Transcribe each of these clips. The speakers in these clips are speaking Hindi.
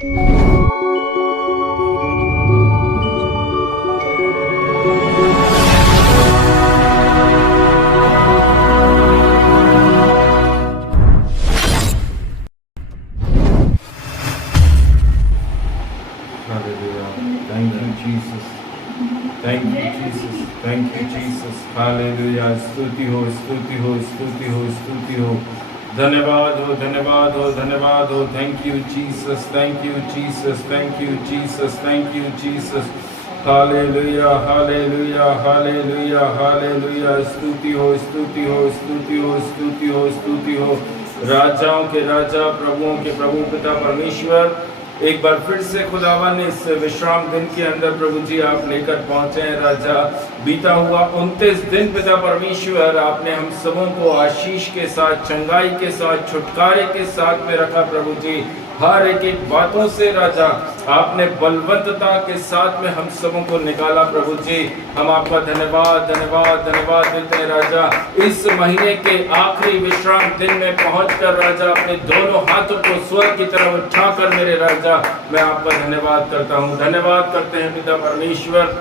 हालेलुया, स्तुति हो, स्तुति हो, स्तुति हो, स्तुति हो। धन्यवाद हो, धन्यवाद हो, धन्यवाद हो। Thank you Jesus, thank you Jesus, thank you Jesus, thank you Jesus. Hallelujah, hallelujah, hallelujah, hallelujah. स्तुति हो, स्तुति हो, स्तुति हो, स्तुति हो, स्तुति हो। राजाओं के राजा, प्रभुओं के प्रभु, पिता परमेश्वर, एक बार फिर से खुदावन इस विश्राम दिन के अंदर प्रभु जी आप लेकर पहुंचे हैं राजा। बीता हुआ 29 दिन पिता परमेश्वर आपने हम सबों को आशीष के साथ, चंगाई के साथ, छुटकारे के साथ में रखा प्रभु जी। हर एक एक बातों से राजा आपने बलवंतता के साथ में हम सबों को निकाला प्रभु जी। हम आपका धन्यवाद धन्यवाद धन्यवाद देते हैं राजा। इस महीने के आखिरी विश्राम दिन में पहुंचकर राजा अपने दोनों हाथों को स्वर्ग की तरफ उठाकर मेरे राजा मैं आपका धन्यवाद करता हूँ। धन्यवाद करते हैं पिता परमेश्वर।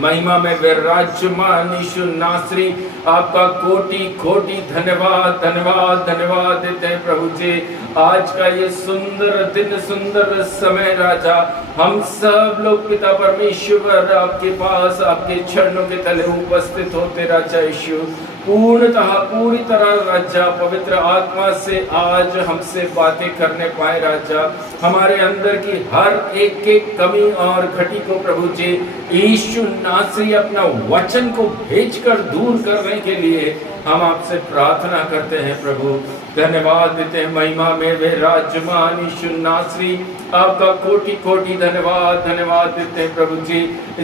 महिमा में विराजमान यीशु नासरी आपका कोटि कोटि धन्यवाद धन्यवाद धन्यवाद देते हैं प्रभु जी। आज का ये सुंदर दिन, सुंदर समय राजा, हम सब लोग पिता परमेश्वर आपके पास, आपके चरणों के तले उपस्थित होते राजा यीशु। पूर्णतः पूरी तरह राजा पवित्र आत्मा से आज हमसे बातें करने पाए राजा। हमारे अंदर की हर एक एक कमी और घटी को प्रभु जी यीशु नासरी अपना वचन को भेजकर दूर करने के लिए हम आपसे प्रार्थना करते हैं प्रभु। धन्यवाद देते हैं। महिमा में विराजमान यीशु नासरी आपका कोटि कोटि धन्यवाद धन्यवाद देते हैं प्रभु जी।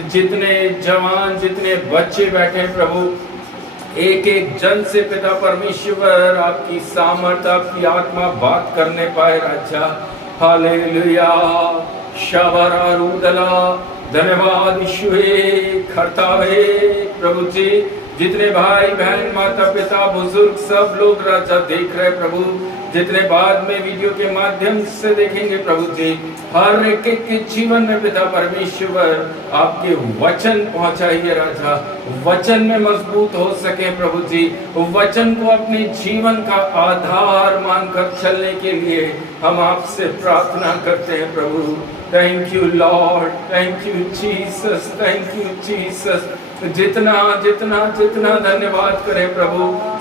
जितने जवान, जितने बच्चे बैठे प्रभु, एक एक जन से पिता परमेश्वर आपकी सामर्थ, आपकी आत्मा बात करने पाए राजा। हालेलुया, शबरा रूदला, धन्यवाद यीशुए खरतावे प्रभु जी। जितने भाई बहन, माता पिता, बुजुर्ग सब लोग राजा देख रहे प्रभु, जितने बाद में वीडियो के माध्यम से देखेंगे प्रभु जी, हर एक एक के जीवन में पिता परमेश्वर आपके वचन पहुंचाइए राजा। वचन में मजबूत हो सके प्रभु जी, वचन को अपने जीवन का आधार मानकर चलने के लिए हम आपसे प्रार्थना करते हैं प्रभु। Thank you Lord, thank you Jesus, thank you Jesus. जितना जितना जितना धन्यवाद करें प्रभु,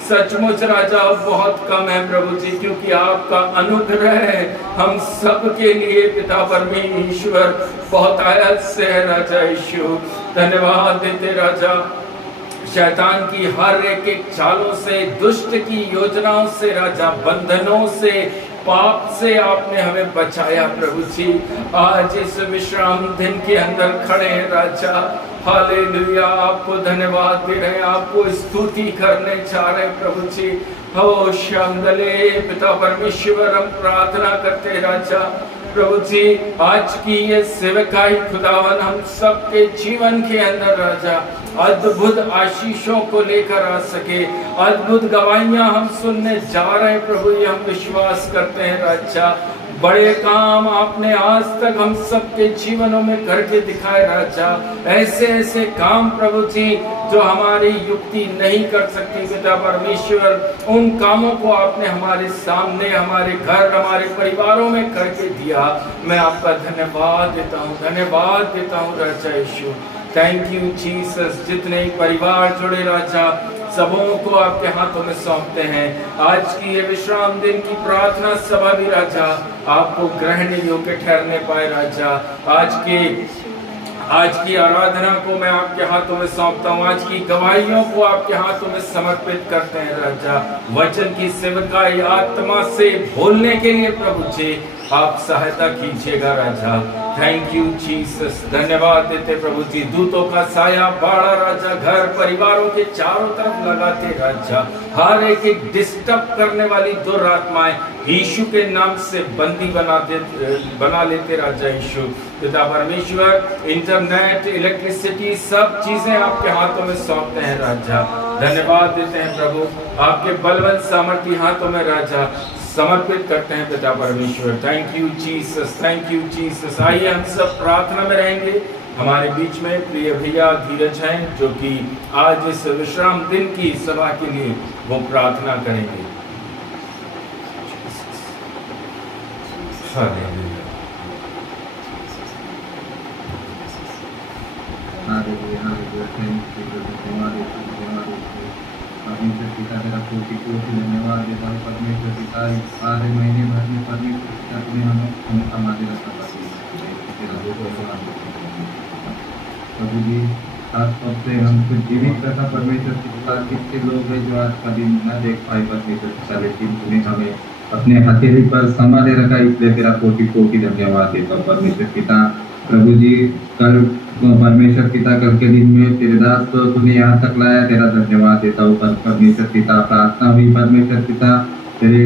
सचमुच राजा बहुत कम है प्रभु जी, क्योंकि आपका अनुग्रह हम सब के लिए पिता परमेश्वर बहुत आयत से है राजा यीशु। धन्यवाद देते राजा। शैतान की हर एक एक चालों से, दुष्ट की योजनाओं से राजा, बंधनों से, पाप से आपने हमें बचाया प्रभु जी। आज इस विश्राम दिन के अंदर खड़े हैं राजा। हालेलुया, आपको धन्यवाद दे रहे हैं, आपको स्तुति करने चाह रहे हैं प्रभु जी। हो शंगले पिता परमेश्वर हम प्रार्थना करते हैं राजा प्रभु जी। आज की ये सेवकाई खुदावन हम सबके जीवन के अंदर राजा अद्भुत आशीषों को लेकर आ सके, अद्भुत गवाहियां हम सुनने जा रहे हैं प्रभु, ये हम विश्वास करते हैं राजा। बड़े काम आपने आज तक हम सबके जीवनों में करके दिखाए राजा। ऐसे ऐसे काम प्रभु जी जो हमारी युक्ति नहीं कर सकती पिता परमेश्वर, उन कामों को आपने हमारे सामने, हमारे घर, हमारे परिवारों में करके दिया। मैं आपका धन्यवाद देता हूँ, धन्यवाद देता हूँ राजा यीशु। Thank you Jesus. जितने परिवार जुड़े राजा, सबों को आपके हाथों में सौंपते हैं। आज की ये विश्राम दिन की प्रार्थना सभा भी राजा आपको ग्रहण योग्य ठहरने पाए राजा। आज की आराधना को मैं आपके हाथों में सौंपता हूँ। आज की गवाहियों को आपके हाथों में समर्पित करते हैं राजा। वचन की सेवकाई आत्मा से बोलने के लिए प्रभु जी आप सहायता कीजिएगा राजा। Thank you Jesus. धन्यवाद देते प्रभु जी। दूतों का साया बाड़ा राजा घर परिवारों के चारों तरफ लगाते राजा। हर एक एक डिस्टर्ब करने वाली दुरात्माएं यीशु के नाम से बंदी बना लेते राजा यीशु। पिता परमेश्वर, इंटरनेट, इलेक्ट्रिसिटी, सब चीजें आपके हाथों में सौंपते हैं राजा। धन्यवाद देते हैं प्रभु, आपके बलवंत सामर्थी हाथों में राजा समर्पित करते हैं पिता परमेश्वर। Thank you Jesus, thank you Jesus. आइए हम सब प्रार्थना में रहेंगे। हमारे बीच में प्रिय भैया धीरज हैं जो कि आज इस विश्राम दिन की सभा के लिए वो प्रार्थना करेंगे। Hallelujah, hallelujah, hallelujah. Thank you धन्यवाद परमेश्वर पिता, तेरा कोटि कोटि धन्यवाद देता हूँ परमेश्वर पिता। सारे महीने भर में परमेश्वर पिता तुमने हमें हमारे रखा प्रभु जी। खास तौर से हमको जीवित रखा परमेश्वर पिता। कितने लोग हैं जो आज का दिन न देख पाए परमेश्वर पिता, लेकिन तुमने हमें अपने हथेली पर संभाले रखा, इसलिए तेरा कोटि कोटि धन्यवाद देता हूँ परमेश्वर पिता। प्रभु जी कल परमेश्वर पिता कल के दिन में तेरे दास को तूने यहाँ तक लाया, तेरा धन्यवाद देता हूँ परमेश्वर पिता। प्रार्थना हुई परमेश्वर पिता, तेरे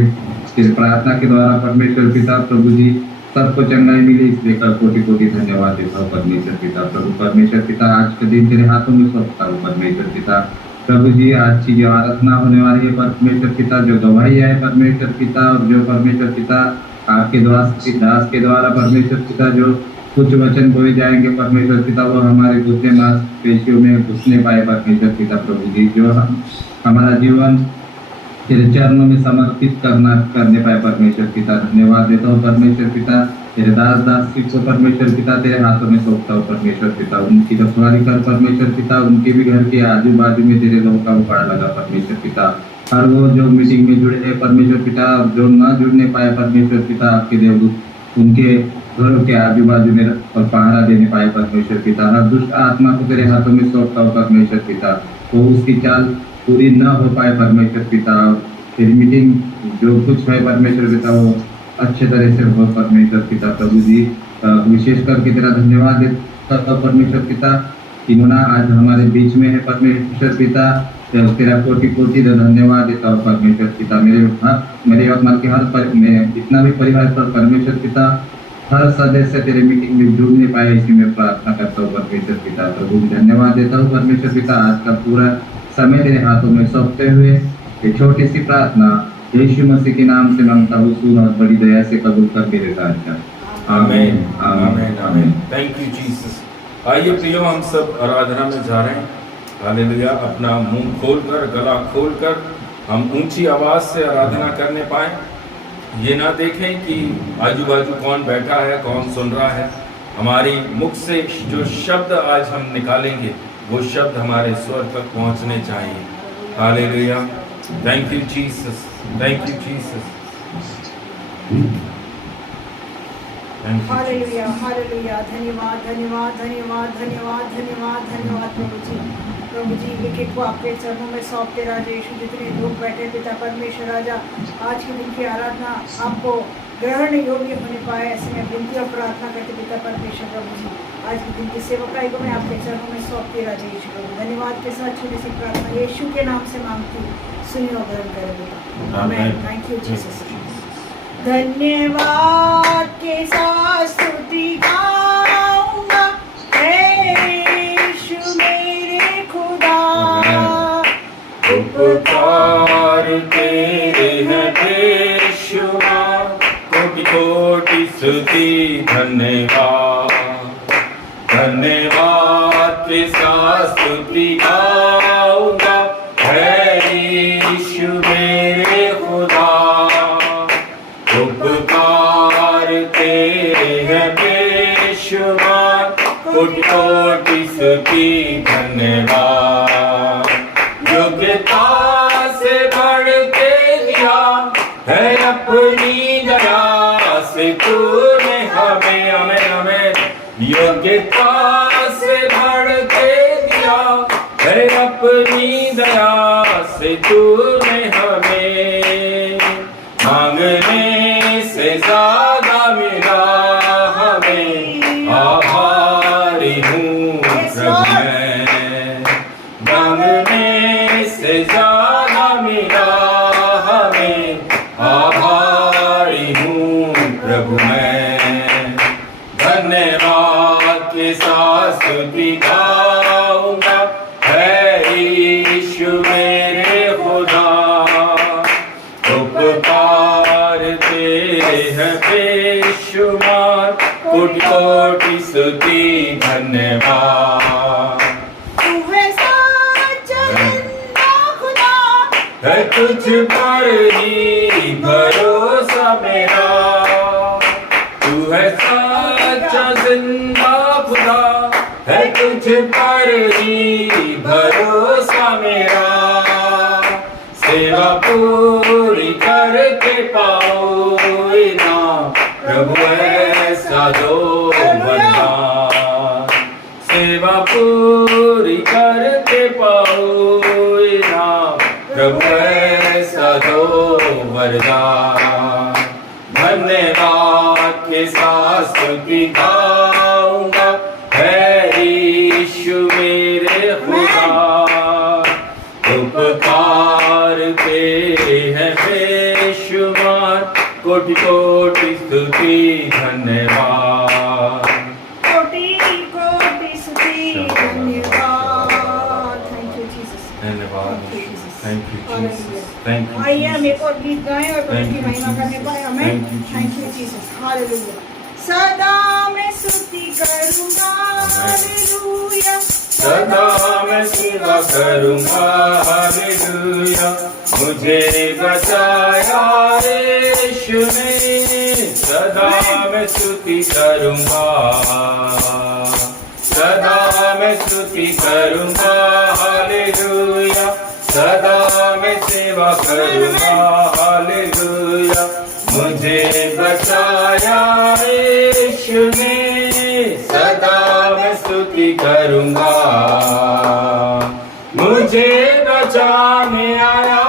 प्रार्थना के द्वारा परमेश्वर पिता प्रभु जी सबको चंगाई मिली, इसलिए कल कोटि कोटि धन्यवाद देता हूँ परमेश्वर पिता। प्रभु परमेश्वर पिता आज के दिन तेरे हाथों में सौंपता हूँ परमेश्वर पिता। प्रभु जी आज की जो आराधना होने वाली है परमेश्वर पिता, जो गवाही है परमेश्वर पिता, और जो परमेश्वर पिता आपके दास के द्वारा परमेश्वर पिता जो कुछ वचन बोले जाएंगे परमेश्वर पिता, वो हमारे घुटने मांसपेशियों में घुसने पाए परमेश्वर पिता। प्रभु जी जो हमारा जीवन तेरे चरणों में समर्पित करने पाए परमेश्वर पिता, धन्यवाद देता हूँ परमेश्वर पिता। तेरे दास को परमेश्वर पिता तेरे हाथों में सौंपता हूँ परमेश्वर पिता। उनकी रखवाली कर परमेश्वर पिता, उनके भी घर के आजू बाजू में तेरे लोगों का उपाड़ लगा परमेश्वर पिता। हर वो जो मीटिंग में जुड़े हैं परमेश्वर पिता, जो न जुड़ने पाए परमेश्वर पिता, आपके देवदूत उनके घरों के आजू बाजू में और पहरा देने पाए परमेश्वर पिता। हर दुष्ट आत्मा को तेरे हाथों में सौंपता हूँ परमेश्वर पिता, वो उसकी चाल पूरी न हो पाए परमेश्वर पिता। तेरी मीटिंग जो कुछ है परमेश्वर पिता वो अच्छे तरह से हो परमेश्वर पिता। प्रभु जी विशेष करके तेरा धन्यवाद देता हूँ परमेश्वर पिता, इन्होंने आज हमारे बीच में है परमेश्वर पिता। तेरा कोटि कोटि धन्यवाद देता हूँ परमेश्वर पिता। मेरे यवतमाल के जितना भी परिवार पर परमेश्वर पिता हर सदस्य तेरे मीटिंग में जुड़ने पाए, इसी में प्रार्थना करता हूँ परमेश्वर पिता। प्रभु धन्यवाद देता हूँ परमेश्वर पिता। आज का पूरा समय तेरे हाथों में सौंपते हुए ये छोटी सी प्रार्थना यीशु मसीह के नाम से मांगता हूँ, सुन और बड़ी दया से कबूल कर मेरे राजा। आमीन, आमीन, आमीन। Thank you Jesus. आइए प्रियो, हम सब आराधना में जा रहे हैं। हालेलुया। अपना मुंह खोलकर, गला खोलकर हम ऊंची आवाज से आराधना करने पाए। ये ना देखें कि आजू बाजू कौन बैठा है, कौन सुन रहा है। हमारी मुख से जो शब्द आज हम निकालेंगे वो शब्द हमारे स्वर तक पहुंचने चाहिए। Hallelujah. Thank you Jesus, thank you Jesus. Hallelujah, hallelujah. धन्यवाद, धन्यवाद, धन्यवाद, धन्यवाद, धन्यवाद, धन्यवाद प्रभु जी। प्रभु जी एक एक को आपके चरणों में सौंपते राजा यीशु, जितने लोग बैठे पिता परमेश्वर राजा, आज के दिन की आराधना आपको ग्रहण योग्य होने पाए, ऐसे में विनती और प्रार्थना करते पिता परमेश्वर। प्रभु जी आज के दिन की सेवकाई को मैं आपके चरणों में सौंपते राजा यीशु प्रभु। धन्यवाद के साथ छोटी सी प्रार्थना यीशु के नाम से मांगती हूँ, सुनिए और ग्रहण करें पिता। आमीन। Thank you Jesus. धन्यवाद के साथ स्तुति गाऊंगा यीशु मेरे खुदा, उपकार तेरे हैं बेशुमार, कोटि कोटि स्तुति धन्यवाद। धन्यवाद के साथ स्तुति गाऊंगा यीशु मेरे खुदा, उपकार तेरे हैं बेशुमार, कोटि कोटि स्तुति धन्यवाद। योग्यता से बढ़ के दिया है अपनी दया से तूने हमें, हमें योग्यता से बढ़ के दिया है अपनी दया से तूने हमें, मांगने से ज्यादा मिला हमें, आभारी हूँ प्रभु मैं। मांगने से ज्यादा मिला हमें, आभारी हूँ प्रभु मैं। धन्यवाद के साथ स्तुति गाऊंगा यीशु मेरे खुदा, उपकार कोटि कोटि स्तुति धन्यवाद। तू है सच्चा जिंदा खुदा, है तुझ पर ही भरोसा मेरा। तू है सच्चा जिंदा खुदा, है तुझ पर ही भरोसा मेरा। सेवा पूरी करके पाओ इनाम, प्रभु ऐसा दो वरदान। सेवा पूरी करके पाओ इनाम, प्रभु ऐसा दो वरदान। धन्यवाद के साथ स्तुति गाऊंगा, है यीशु मेरे खुदा। उपकार के है बेशुमार, कोटि कोटि स्तुति धन्यवाद। कोटि कोटि स्तुति धन्यवाद। थैंक यू जीसस, धन्यवाद। Thank you Jesus, thank you. आइए हम एक और गीत गाएं और प्रभु की महिमा करने पाए। हमें Thank you, thank you Jesus, hallelujah. सदा मैं स्तुति करूंगा, हालेलुया। सदा मैं सेवा करूंगा, हालेलुया। मुझे बचाया यीशु ने, सदा मैं स्तुति करूंगा। सदा मैं स्तुति करूंगा, हालेलुया। सदा मैं सेवा करूंगा, हालेलुया। मुझे बचाया यीशु ने, सदा मैं स्तुति करूंगा। मुझे बचाने आया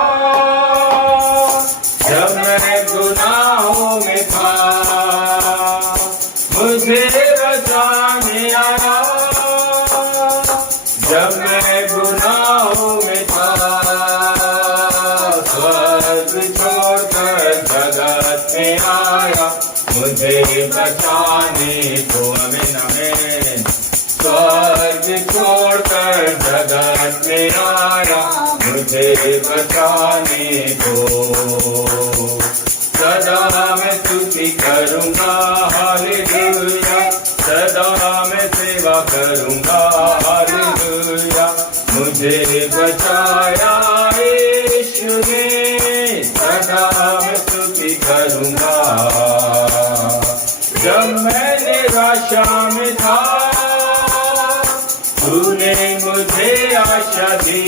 जब मैं गुनाहों में था। मुझे बचाने आया जब मैं गुनाहों में था। स्वर्ग छोड़कर जगत में आया, मुझे बचाने को। अमीन अमीन। स्वर्ग छोड़कर जगत में आया, मुझे बचाने को। सदा मैं स्तुति करूंगा, हालेलुया। सदा मैं सेवा करूंगा, हालेलुया। मुझे बचाया यीशु ने, सदा मैं स्तुति करूंगा। जब मैं निराशा में था, तूने मुझे आशा दी।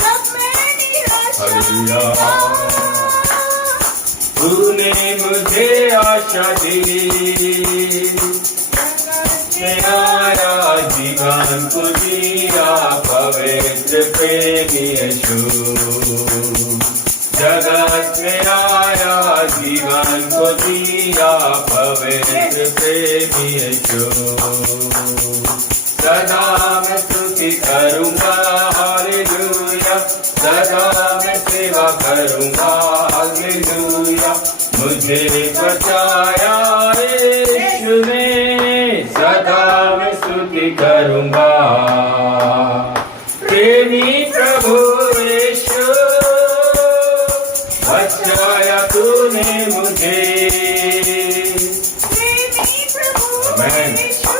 जब मैं निराशा में हालेलुया। था, तूने मुझे आशा दी। आया जीवन को दिया पवित्र प्रेमी यीशु। जगत में आया जीवन को दिया पवित्र प्रेमी यीशु। सदा मैं स्तुति करूंगा, हालेलुया। सदा मैं सेवा करूंगा, हालेलुया। मुझे बचाया यीशु ने, सदा मैं स्तुति करूंगा। प्रेमी प्रभु यीशु, बचाया तूने मुझे। प्रेमी प्रभु आमेन। यीशु,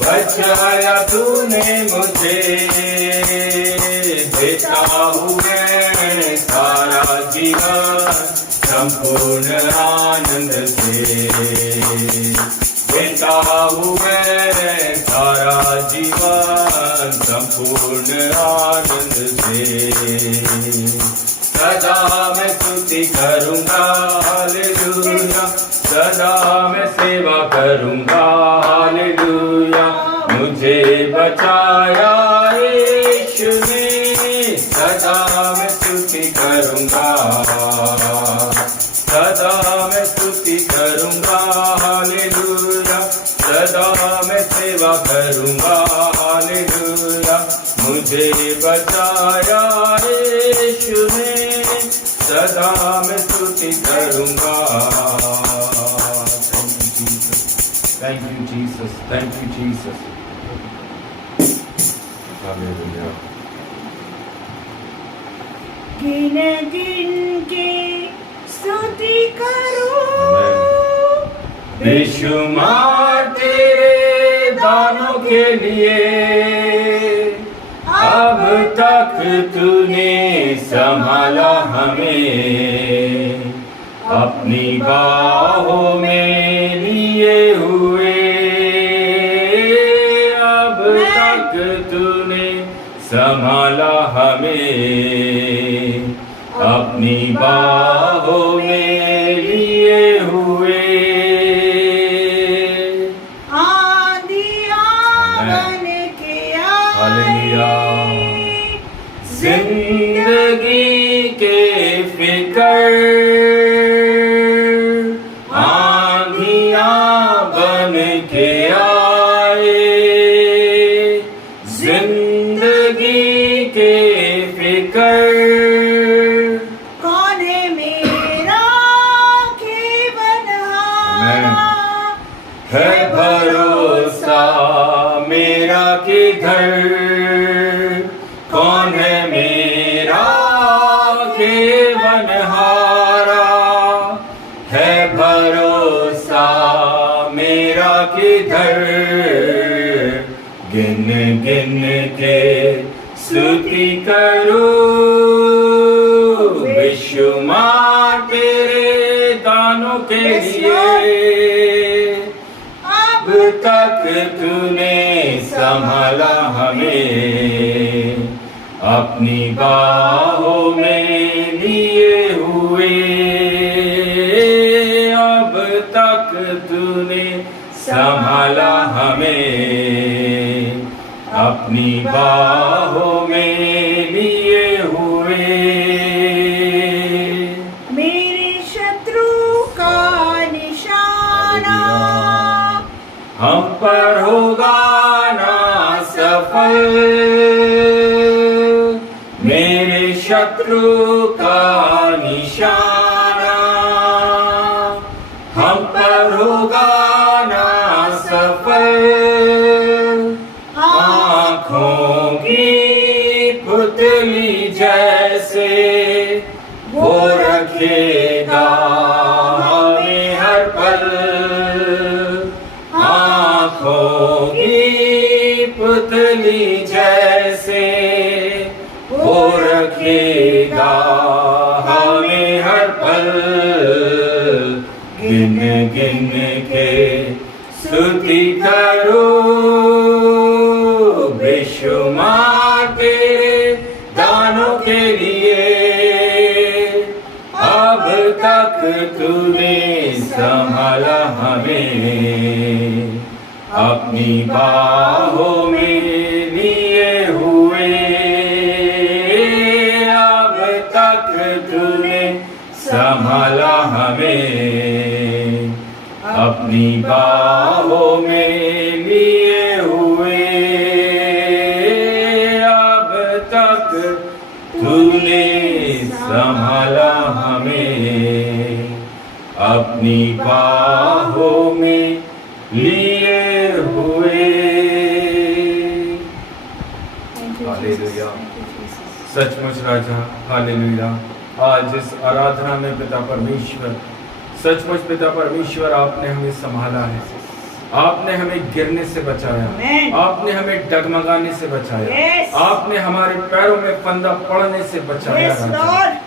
बचाया तूने मुझे। देता हूँ मैं सारा जीवन संपूर्ण आनंद से। देता हूँ मैं सारा जीवन संपूर्ण आनंद से। सदा मैं स्तुति करूंगा, हालेलुया। सदा मैं सेवा करूंगा, हालेलुया। मुझे बचाया यीशु ने, सदा मैं स्तुति करूंगा। सदा मैं स्तुति करूंगा, हालेलुया। सदा मैं सेवा करूंगा, हालेलुया। मुझे बचाया यीशु ने, सदा मैं स्तुति करूंगा। Thank you, Jesus. Thank you, Jesus. Hallelujah. गिन गिन के स्तुति करूं, Amen. बेशुमार तेरे दानों के लिए अब तक तूने संभाला हमें, अपनी बाहों में लिए हुए अब तक तूने संभाला हमें, अपनी बाहों में लिए हुए। जिंदगी के फिकर आंधियां बन के आए, जिंदगी के फिकर कौन है मेरा केवलहारा, है भरोसा मेरा किधर, कौन है मेरा केवलहारा, है भरोसा मेरा किधर, गिन गिन के स्तुति करूं बेशुमार तेरे दानों के लिए, अब तक तूने संभाला हमें, अपनी बाहों में लिए हुए अब तक तूने संभाला हमें, अपनी बाहों में लिए हुए। मेरे शत्रु का निशाना हम पर होगा ना सफल, मेरे शत्रु का निशाना हम पर होगा ना सफल, आँखों की पुतली जैसे वो रखेगा हमें हर पल, आँखों की पुतली जैसे वो रखेगा हमें हर पल, गिन गिन के स्तुति करो बेशुमार तेरे दानों के लिए, अब तक तूने संभाला हमें, अपनी बाहों में लिए हुए अब तक तूने संभाला हमें, अपनी बाहों में लिए हुए अब तक तूने संभाला हमें, अपनी बाहों में लिए हुए। हालेलुया, सचमुच राजा, हालेलुया। आज इस आराधना में पिता परमेश्वर, सचमुच पिता परमेश्वर आपने हमें संभाला है, आपने हमें गिरने से बचाया, आपने हमें डगमगाने से बचाया, आपने हमारे पैरों में फंदा पड़ने से बचाया राजा,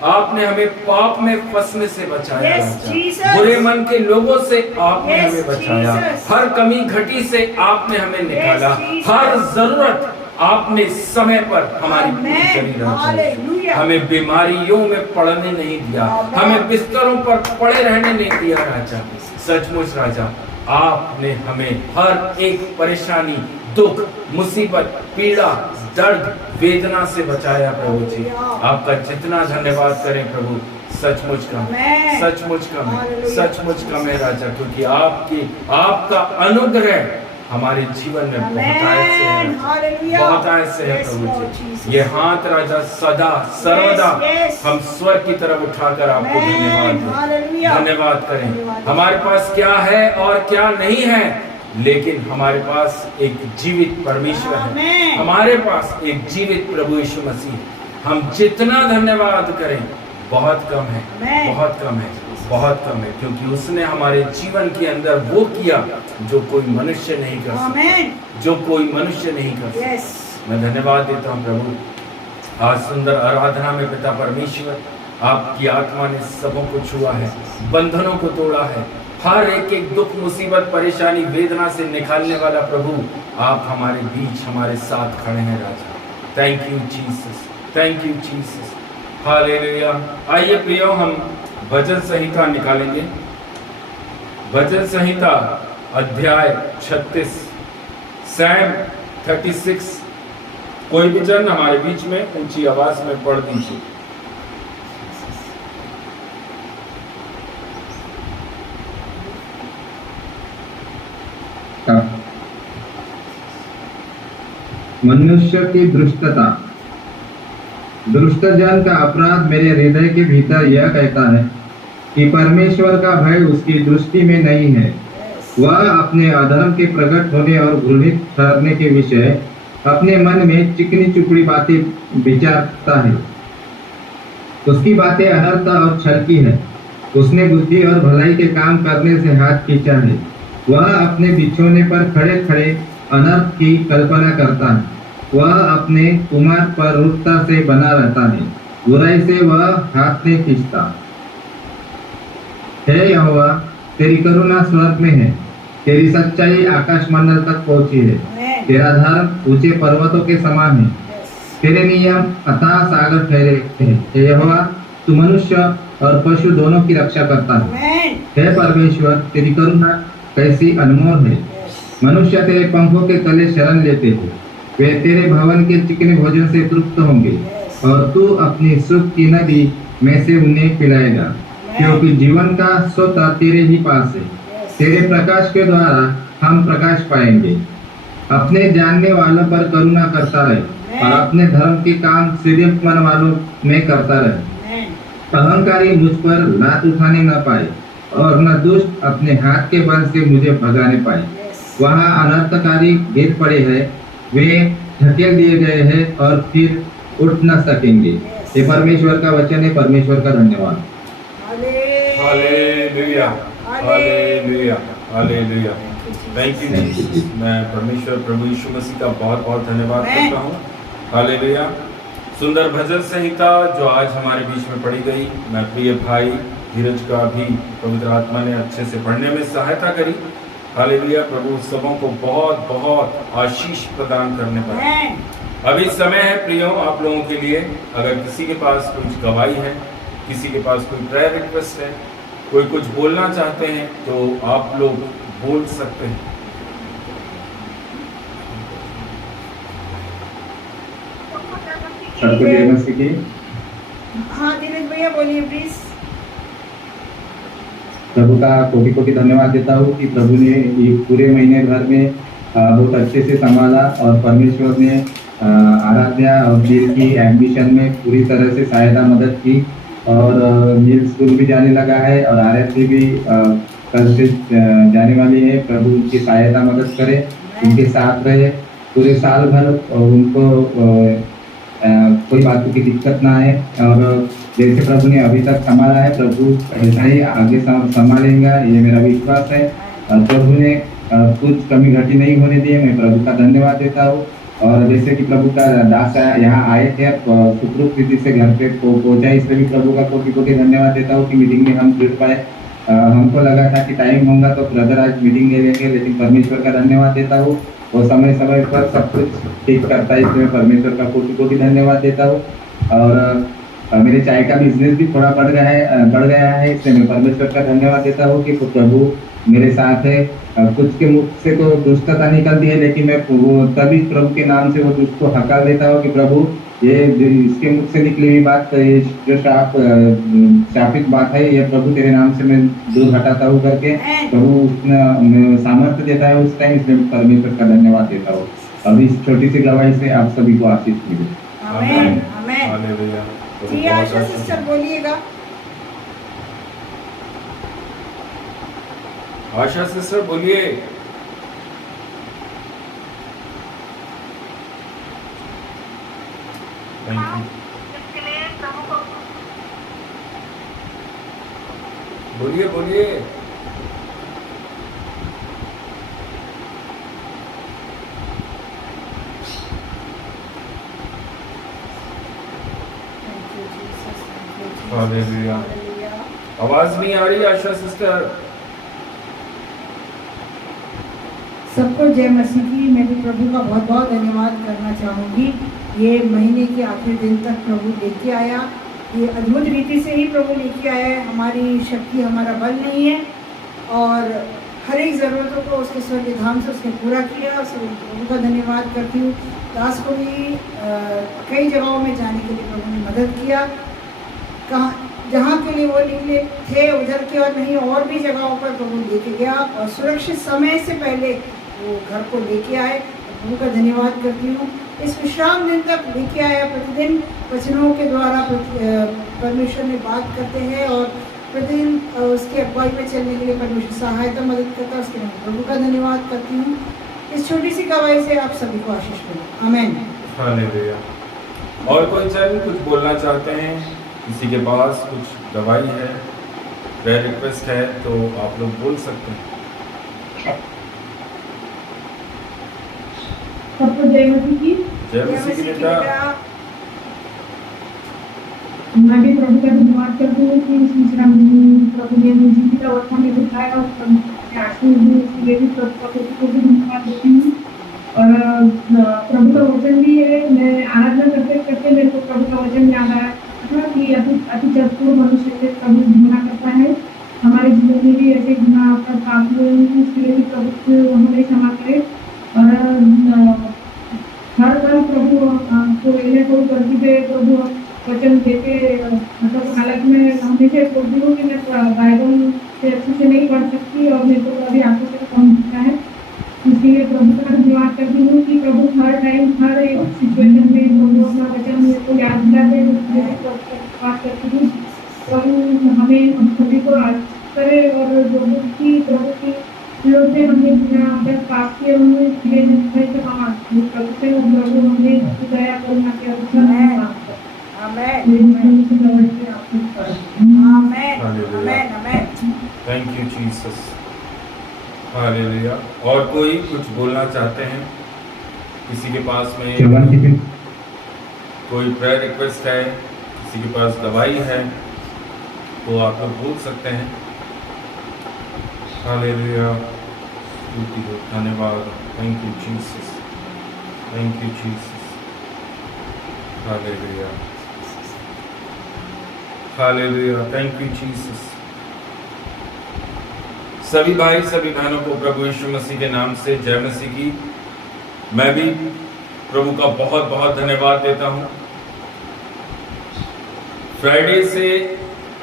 आपने हमें पाप में फंसने से बचाया राजा, बुरे मन के लोगों से आपने हमें बचाया, हर कमी घटी से आपने हमें निकाला, हर जरूरत आपने समय पर हमारी पूरी करी राजा, हमें बीमारियों में पड़ने नहीं दिया, हमें बिस्तरों पर पड़े रहने नहीं दिया राजा। सचमुच राजा, आपने हमें हर एक परेशानी, दुख, मुसीबत, पीड़ा, दर्द, वेदना से बचाया प्रभु जी। आपका जितना धन्यवाद करें प्रभु, सचमुच कम है, सचमुच कम है, सचमुच कम है राजा, क्योंकि आपका अनुग्रह हमारे जीवन में बहुतायत से है, बहुतायत से है प्रभु जी। ये हाथ राजा सदा सर्वदा हम स्वर्ग की तरफ उठाकर आपको धन्यवाद करें। हमारे पास क्या है और क्या नहीं है, लेकिन हमारे पास एक जीवित परमेश्वर है, हमारे पास एक जीवित प्रभु यीशु मसीह। हम जितना धन्यवाद करें बहुत कम है, बहुत कम है। बहुत कम है, क्योंकि उसने हमारे जीवन के अंदर वो किया जो कोई मनुष्य नहीं कर सकता, आमेन। जो कोई मनुष्य नहीं कर सकता। यस। मैं धन्यवाद देता हूँ प्रभु, आज सुंदर आराधना में पिता परमेश्वर आपकी आत्मा ने सबों को छुआ है, बंधनों को तोड़ा है, हर एक एक दुख मुसीबत परेशानी वेदना से निकालने वाला प्रभु आप हमारे बीच हमारे साथ खड़े हैं राजा। Thank you Jesus, thank you Jesus, hallelujah. आइए प्रियो हम भजन संहिता निकालेंगे। भजन संहिता अध्याय 36 सैम 36। कोई भी जन हमारे बीच में ऊंची आवाज में पढ़ दीजिए। मनुष्य की दुष्टता। दुष्ट जन का अपराध मेरे हृदय के भीतर यह कहता है कि परमेश्वर का भय उसकी दृष्टि में नहीं है। वह अपने अधर्म के प्रकट होने और घृणित ठहरने के विषय अपने मन में चिकनी चुपड़ी बातें विचारता है। उसकी बातें अनर्थ और छल की है। उसने बुद्धि और भलाई के काम करने से हाथ खींचा है। वह अपने बिछोने पर खड़े खड़े अनर्थ की कल्पना करता है। वह अपने कुमार पर रूपता से बना रहता है। बुराई से वह हाथ नहीं खींचता। हे यहोवा, तेरी करुणा स्वर्ग में है, तेरी सच्चाई आकाश मंडल तक पहुंची है। तेरा धर्म ऊंचे पर्वतों के समान है, तेरे नियम अथाह सागर ठहरे हैं। हे यहोवा, तू मनुष्य और पशु दोनों की रक्षा करता है। हे परमेश्वर, तेरी करुणा कैसी अनमोल है। मनुष्य तेरे पंखों के तले शरण लेते हैं। वे तेरे भवन के चिकने भोजन से तृप्त होंगे और तू अपनी सुख की नदी में से उन्हें पिलाएगा, क्योंकि जीवन का सोता तेरे ही पास है। तेरे प्रकाश के द्वारा हम प्रकाश पाएंगे। अपने जानने वालों पर करुणा करता रहे और अपने धर्म के काम सीधे मन वालों में करता रहे। अहंकारी मुझ पर लात उठाने न पाए और न दुष्ट अपने हाथ के बल से मुझे भगाने पाए। वहाँ अनर्थकारी गिर पड़े हैं, वे धकेल दिए गए हैं और फिर उठ न सकेंगे। ये परमेश्वर का वचन है। परमेश्वर का धन्यवाद। Hallelujah, hallelujah, hallelujah. Thank you Jesus. मैं परमेश्वर प्रभु यीशु मसीह का बहुत बहुत धन्यवाद करता हूँ। हालेलुया। सुंदर भजन संहिता जो आज हमारे बीच में पढ़ी गई, मैं प्रिय भाई धीरज का भी पवित्र आत्मा ने अच्छे से पढ़ने में सहायता करी। हालेलुया। प्रभु सबों को बहुत बहुत आशीष प्रदान करने पर अभी समय है प्रियो आप लोगों के लिए। अगर किसी के पास कुछ गवाही है, किसी के पास कोई प्रेयर रिक्वेस्ट है, कोई कुछ बोलना चाहते हैं तो आप लोग बोल सकते हैं। सबको जय मसीह की। हाँ धीरज भैया बोलिए प्लीज। प्रभु का कोटि कोटि धन्यवाद देता हूँ कि प्रभु ने ये पूरे महीने भर में बहुत अच्छे से संभाला और परमेश्वर ने आराध्या और दिल की एडमिशन में पूरी तरह से सहायता मदद की और नील स्कूल भी जाने लगा है और आरएससी भी कल से जाने वाली है। प्रभु उनकी सहायता मदद करे, उनके साथ रहे पूरे साल भर और उनको कोई बातों की दिक्कत ना आए और जैसे प्रभु ने अभी तक संभाला है प्रभु ऐसा ही आगे संभालेगा, ये मेरा विश्वास है। और प्रभु ने कुछ कमी घटी नहीं होने दी। मैं प्रभु का धन्यवाद देता हूँ। और जैसे कि प्रभु का दास यहाँ आए थे सुखरूप रीति से घर पे पहुँचा, इसलिए भी प्रभु का कोटि कोटि धन्यवाद देता हूँ कि मीटिंग में हम जुड़ पाए। हमको लगा था कि टाइम होगा तो ब्रदर आज मीटिंग ले लेंगे, लेकिन परमेश्वर का धन्यवाद देता हूँ। वो समय समय पर सब कुछ ठीक करता है, इसलिए परमेश्वर का कोटि कोटि धन्यवाद देता हूँ। और मेरे चाय का बिजनेस भी थोड़ा बढ़ गया है, इसलिए मैं परमेश्वर का धन्यवाद देता हूँ कि प्रभु मेरे साथ है। कुछ के मुख से तो दुष्टता निकलती है, लेकिन मैं वो तभी प्रभु के नाम से वो दुष्ट को हकार देता हूँ कि प्रभु ये इसके मुख से निकली हुई बात जो शापित बात है, ये प्रभु तेरे नाम से मैं दूर हटाता हूँ करके प्रभु उसने सामर्थ्य देता है उस टाइम, इसलिए परमेश्वर का धन्यवाद देता हूँ। अब इस छोटी सी गवाही से आप सभी को आशीष मिले। आमीन आमीन। जी आशा सिस्टर बोलिएगा। आशा सिस्टर बोलिए। बोलिए बोलिए। हालेलुया। आवाज नहीं आ रही आशा सिस्टर? सबको जय मसीह की। मैं भी प्रभु का बहुत बहुत धन्यवाद करना चाहूँगी। ये महीने के आखिरी दिन तक प्रभु लेके आया, ये अद्भुत रीति से ही प्रभु लेके आया है। हमारी शक्ति, हमारा बल नहीं है, और हर एक ज़रूरतों को उसके स्वर्गीय धाम से उसने पूरा किया। उसको प्रभु का धन्यवाद करती हूँ। दास को भी कई जगहों में जाने के लिए प्रभु ने मदद किया। कहाँ जहाँ के लिए वो निकले थे उधर के और नहीं, और भी जगहों पर प्रभु लेके गया, और सुरक्षित समय से पहले वो घर को लेके आए। प्रभु का धन्यवाद करती हूँ। इस विश्राम दिन तक लेके आया। प्रतिदिन वचनों के द्वारा परमेश्वर ने बात करते हैं, और प्रतिदिन उसकी अगुवाई में चलने के लिए परमेश्वर सहायता मदद करता है। उसके लिए मैं प्रभु का धन्यवाद करती हूँ। इस छोटी सी गवाही से आप सभी को आशीष मिले। आमीन। हालेलुया। और कोई चैनल कुछ बोलना चाहते हैं? किसी के पास कुछ दवाई है, प्रेयर रिक्वेस्ट है, तो आप लोग बोल सकते हैं। सबको जय मसीह की। जय मसीह की बेटा। मैं भी प्रभु का धन्यवाद करती हूँ कि इस विश्राम प्रभु ने मुझे भी अवस्था में दिखाया, और इसके लिए भी प्रभु को भी धन्यवाद देती हूँ। और प्रभु का वचन भी है। मैं आराधना करते करते मेरे को प्रभु का वचन याद आया कि अति चतुर मनुष्य से प्रभु गुनाह करता है। हमारे जीवन में भी ऐसे गुनाह कर पाप में, इसके लिए भी प्रभु हमें क्षमा करे। और हर बार प्रभु को लेने को गलती पे प्रभु वचन देते, मतलब हालांकि मैं हमेशा बोलती हूँ कि मैं बाइबल से अच्छे से नहीं पढ़ सकती, और मेरे को कभी आंखों से कम दिखता है। इसलिए प्रभु का धन्यवाद करती हूँ कि प्रभु हर टाइम, हर एक सिचुएशन में प्रभु अपना वचन मेरे को याद दिलाते हैं। बात करती हूँ प्रभु हमें सभी को आज करे, और जो की प्रभु की लोग से हमने जब पाप किए उन्होंने से कहा प्रभु से प्रभु हमने दया करुणा के अनुसार थैंक यू जीसस। हालेलुया। और कोई कुछ बोलना चाहते हैं? किसी के पास में कोई प्रेयर रिक्वेस्ट है, किसी के पास दवाई है, तो आप लोग बोल सकते हैं। हालेलुया। धन्यवाद। Thank you Jesus. Thank you Jesus. Hallelujah. Hallelujah. Thank you Jesus. सभी भाई सभी बहनों को प्रभु यीशु मसीह के नाम से जय मसीह की। मैं भी प्रभु का बहुत बहुत धन्यवाद देता हूँ। फ्राइडे से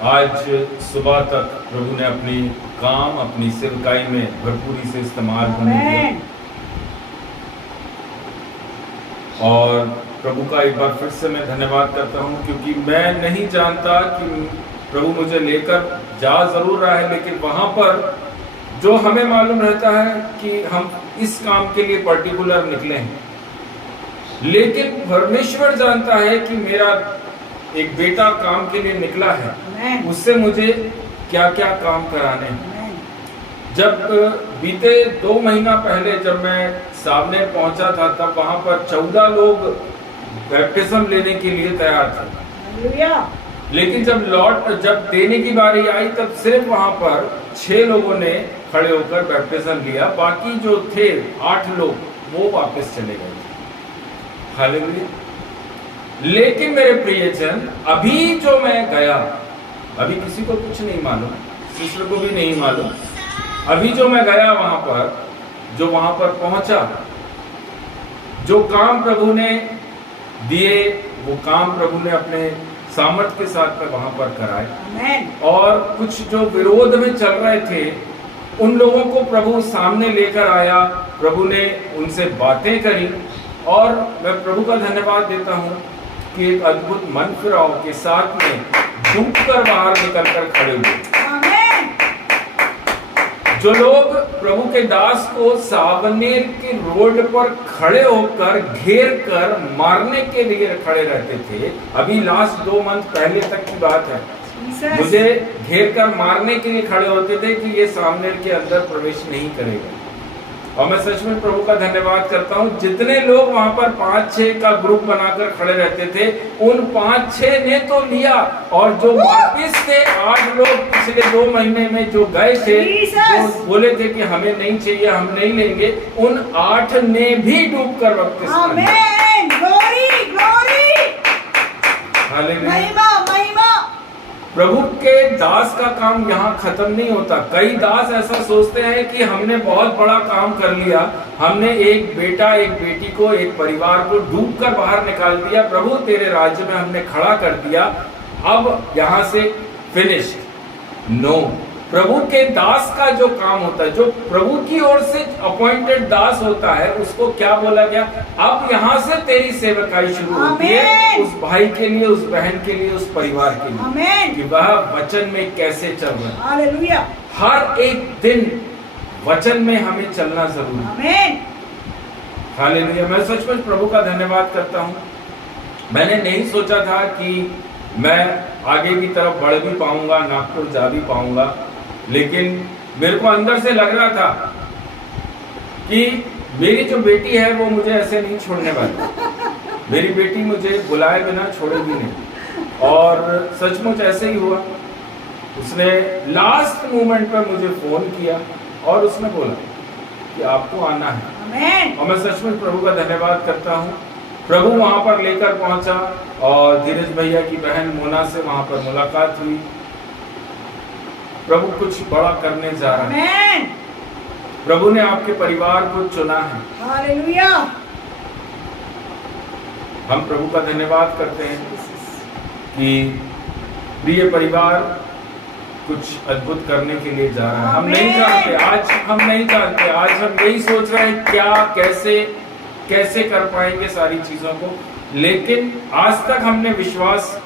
आज सुबह तक प्रभु ने अपनी काम, अपनी सेवकाई में भरपूरी से इस्तेमाल होने दिया, और प्रभु का एक बार फिर से मैं धन्यवाद करता हूँ, क्योंकि मैं नहीं जानता कि प्रभु मुझे लेकर जा जरूर रहा है, लेकिन वहां पर जो हमें मालूम रहता है कि हम इस काम के लिए पर्टिकुलर निकले हैं, लेकिन परमेश्वर जानता है कि मेरा एक बेटा काम के लिए निकला है, उससे मुझे क्या क्या काम कराने हैं। जब बीते 2 महीना पहले जब मैं सामने पहुंचा था, तब वहां पर 14 लोग बैप्टिज्म लेने के लिए तैयार थे, लेकिन जब देने की बारी आई, तब सिर्फ वहां पर 6 लोगों ने खड़े होकर बैप्टिज्म लिया। बाकी जो थे 8 लोग वो वापस चले गए। हालेलुया। लेकिन मेरे प्रियजन, अभी जो मैं गया, अभी किसी को कुछ नहीं मालूम, सिस्टर को भी नहीं मालूम, अभी जो मैं गया वहां पर, जो वहां पर पहुंचा, जो काम प्रभु ने दिए, वो काम प्रभु ने अपने सामर्थ के साथ में वहां पर कराए। और कुछ जो विरोध में चल रहे थे, उन लोगों को प्रभु सामने लेकर आया, प्रभु ने उनसे बातें करी, और मैं प्रभु का धन्यवाद देता हूँ कि एक अद्भुत मन फिराव के साथ में डूबकर बाहर निकलकर खड़े हुए। जो लोग प्रभु के दास को सावनेर के रोड पर खड़े होकर घेर कर मारने के लिए खड़े रहते थे, अभी लास्ट 2 मंथ पहले तक की बात है, Jesus. मुझे घेर कर मारने के लिए खड़े होते थे कि ये सामने के अंदर प्रवेश नहीं करेगा। और मैं सच में प्रभु का धन्यवाद करता हूँ, जितने लोग वहां पर 5-6 का ग्रुप बनाकर खड़े रहते थे, उन 5-6 ने तो लिया, और जो वापिस थे 8 लोग पिछले 2 महीने में जो गए थे, जो बोले थे कि हमें नहीं चाहिए, हम नहीं लेंगे, उन 8 ने भी डूब कर बपतिस्मा लिया। आमेन, ग्लोरी ग्लोरी, हालेलुया। महिमा महिमा। प्रभु के दास का काम यहाँ खत्म नहीं होता। कई दास ऐसा सोचते हैं कि हमने बहुत बड़ा काम कर लिया, हमने एक बेटा एक बेटी को, एक परिवार को डूब कर बाहर निकाल दिया, प्रभु तेरे राज्य में हमने खड़ा कर दिया, अब यहाँ से फिनिश्ड। नो, प्रभु के दास का जो काम होता है, जो प्रभु की ओर से अपॉइंटेड दास होता है, उसको क्या बोला गया? अब यहाँ से तेरी सेवकाई शुरू होती है, उस भाई के लिए, उस बहन के लिए, उस परिवार के लिए, आमेन। कि वह वचन में कैसे चल रहा है। हालेलुया। हर एक दिन वचन में हमें चलना जरूरी है। आमेन। हालेलुया। मैं सचमुच प्रभु का धन्यवाद करता हूँ। मैंने नहीं सोचा था कि मैं आगे की तरफ बढ़ भी पाऊंगा, नागपुर जा भी पाऊंगा, लेकिन मेरे को अंदर से लग रहा था कि मेरी जो बेटी है वो मुझे ऐसे नहीं छोड़ने वाली। मेरी बेटी मुझे बुलाए बिना छोड़ेगी नहीं, और सचमुच ऐसे ही हुआ। उसने लास्ट मोमेंट पर मुझे फोन किया और उसने बोला कि आपको आना है। आमेन। और मैं सचमुच प्रभु का धन्यवाद करता हूँ। प्रभु वहां पर लेकर पहुंचा, और धीरज भैया की बहन मोना से वहां पर मुलाकात हुई। प्रभु कुछ बड़ा करने जा रहा है। आमेन। प्रभु ने आपके परिवार को चुना है। हालेलुया। हम प्रभु का धन्यवाद करते हैं कि प्रिय परिवार कुछ अद्भुत करने के लिए जा रहा है। हम नहीं जानते, आज हम नहीं जानते, आज हम यही सोच रहे हैं क्या, कैसे कर पाएंगे सारी चीजों को, लेकिन आज तक हमने विश्वास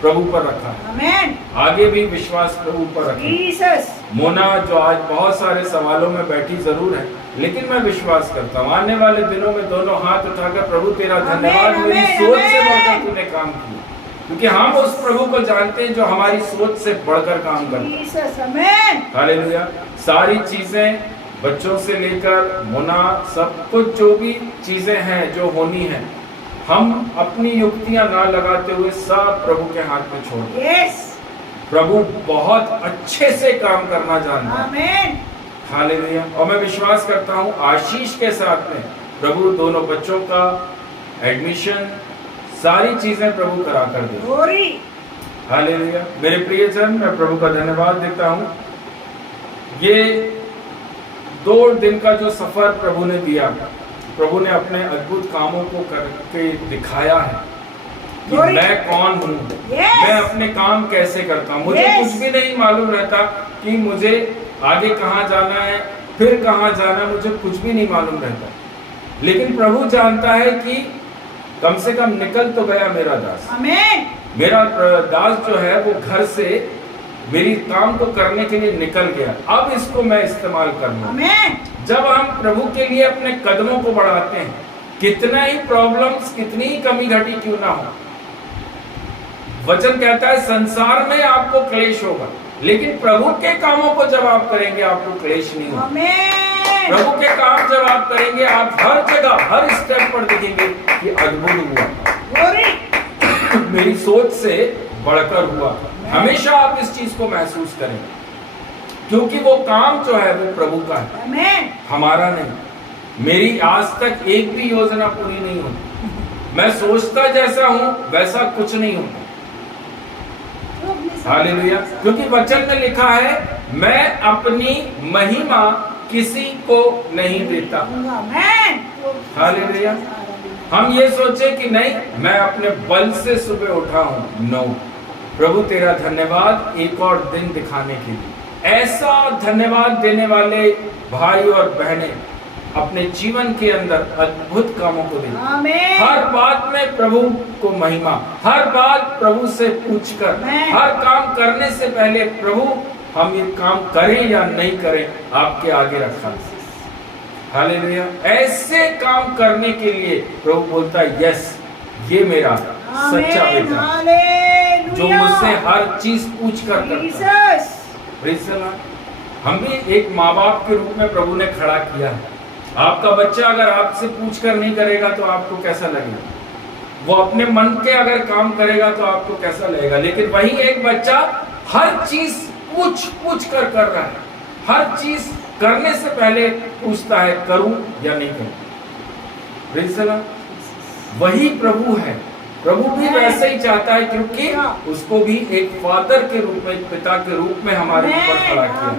प्रभु पर रखा है। आमेन। आगे भी विश्वास प्रभु पर रखें। जीसस। मोना जो आज बहुत सारे सवालों में बैठी जरूर है, लेकिन मैं विश्वास करता हूँ आने वाले दिनों में दोनों हाथ उठाकर प्रभु तेरा धन्यवाद, मेरी सोच से बढ़कर तूने काम किया, क्योंकि हम उस प्रभु को जानते हैं जो हमारी सोच से बढ़कर काम करता है। जीसस। आमेन। हालेलुया। सारी चीजें, बच्चों से लेकर मोना, सब कुछ जो भी चीजें हैं जो होनी है, हम अपनी युक्तियां ना लगाते हुए सब प्रभु के हाथ में छोड़ दें। यस। प्रभु बहुत अच्छे से काम करना जानता है। आमेन। हालेलुया। और मैं विश्वास करता हूँ आशीष के साथ में प्रभु दोनों बच्चों का एडमिशन, सारी चीजें प्रभु करा कर दे। ग्लोरी। हालेलुया। मेरे प्रियजन, मैं प्रभु का धन्यवाद देता हूँ। ये 2 दिन का जो सफर प्रभु ने दिया, प्रभु ने अपने अद्भुत कामों को करके दिखाया है कि मैं कौन हूँ, मैं अपने काम कैसे करता हूँ। मुझे कुछ भी नहीं मालूम रहता कि मुझे आगे कहाँ जाना है, फिर कहाँ जाना है, मुझे कुछ भी नहीं मालूम रहता, लेकिन प्रभु जानता है कि कम से कम निकल तो गया मेरा दास। आमेन। मेरा दास जो है वो घर से मेरी काम को करने के लिए निकल गया, अब इसको मैं इस्तेमाल करूंगा। आमेन। जब हम प्रभु के लिए अपने कदमों को बढ़ाते हैं, कितना ही प्रॉब्लम्स, कितनी ही कमी घटी क्यों ना हो, वचन कहता है संसार में आपको क्लेश होगा, लेकिन प्रभु के कामों को जब आप करेंगे आपको क्लेश नहीं होगा। आमेन। प्रभु के काम जब आप करेंगे, आप हर जगह, हर स्टेप पर देखेंगे कि अद्भुत हुआ, ग्लोरी। मेरी सोच से बढ़कर हुआ। हमेशा आप इस चीज को महसूस करेंगे, क्योंकि वो काम जो है वो प्रभु का है, आमेन। हमारा नहीं। मेरी आज तक एक भी योजना पूरी नहीं होती। मैं सोचता जैसा हूं वैसा कुछ नहीं होता। हालेलुया। क्योंकि वचन में लिखा है मैं अपनी महिमा किसी को नहीं देता। आमेन। हालेलुया। हम ये सोचे कि नहीं मैं अपने बल से सुबह उठा हूं, नो। प्रभु तेरा धन्यवाद एक और दिन दिखाने के लिए। ऐसा धन्यवाद देने वाले भाई और बहनें अपने जीवन के अंदर अद्भुत कामों को दें। आमेन। हर बात में प्रभु को महिमा, हर बात प्रभु से पूछकर, हर काम करने से पहले प्रभु हम ये काम करें या नहीं करें आपके आगे रखा। हालेलुया। ऐसे काम करने के लिए प्रभु बोलता है यस, ये मेरा सच्चा बेटा। हालेलुया। जो मुझसे हर चीज पूछ कर करता है। Jesus Praise the Lord। हम भी एक माँ बाप के रूप में प्रभु ने खड़ा किया है। आपका बच्चा अगर आपसे पूछ कर नहीं करेगा तो आपको कैसा लगेगा? वो अपने मन के अगर काम करेगा तो आपको कैसा लगेगा? लेकिन वही एक बच्चा हर चीज पूछ कर रहा है। हर चीज करने से पहले पूछता है करूं या नहीं करूं। Praise the Lord। वही प्रभु है। प्रभु भी वैसे ही चाहता है, क्योंकि उसको भी एक फादर के रूप में, एक पिता के रूप में हमारे ऊपर खड़ा किया।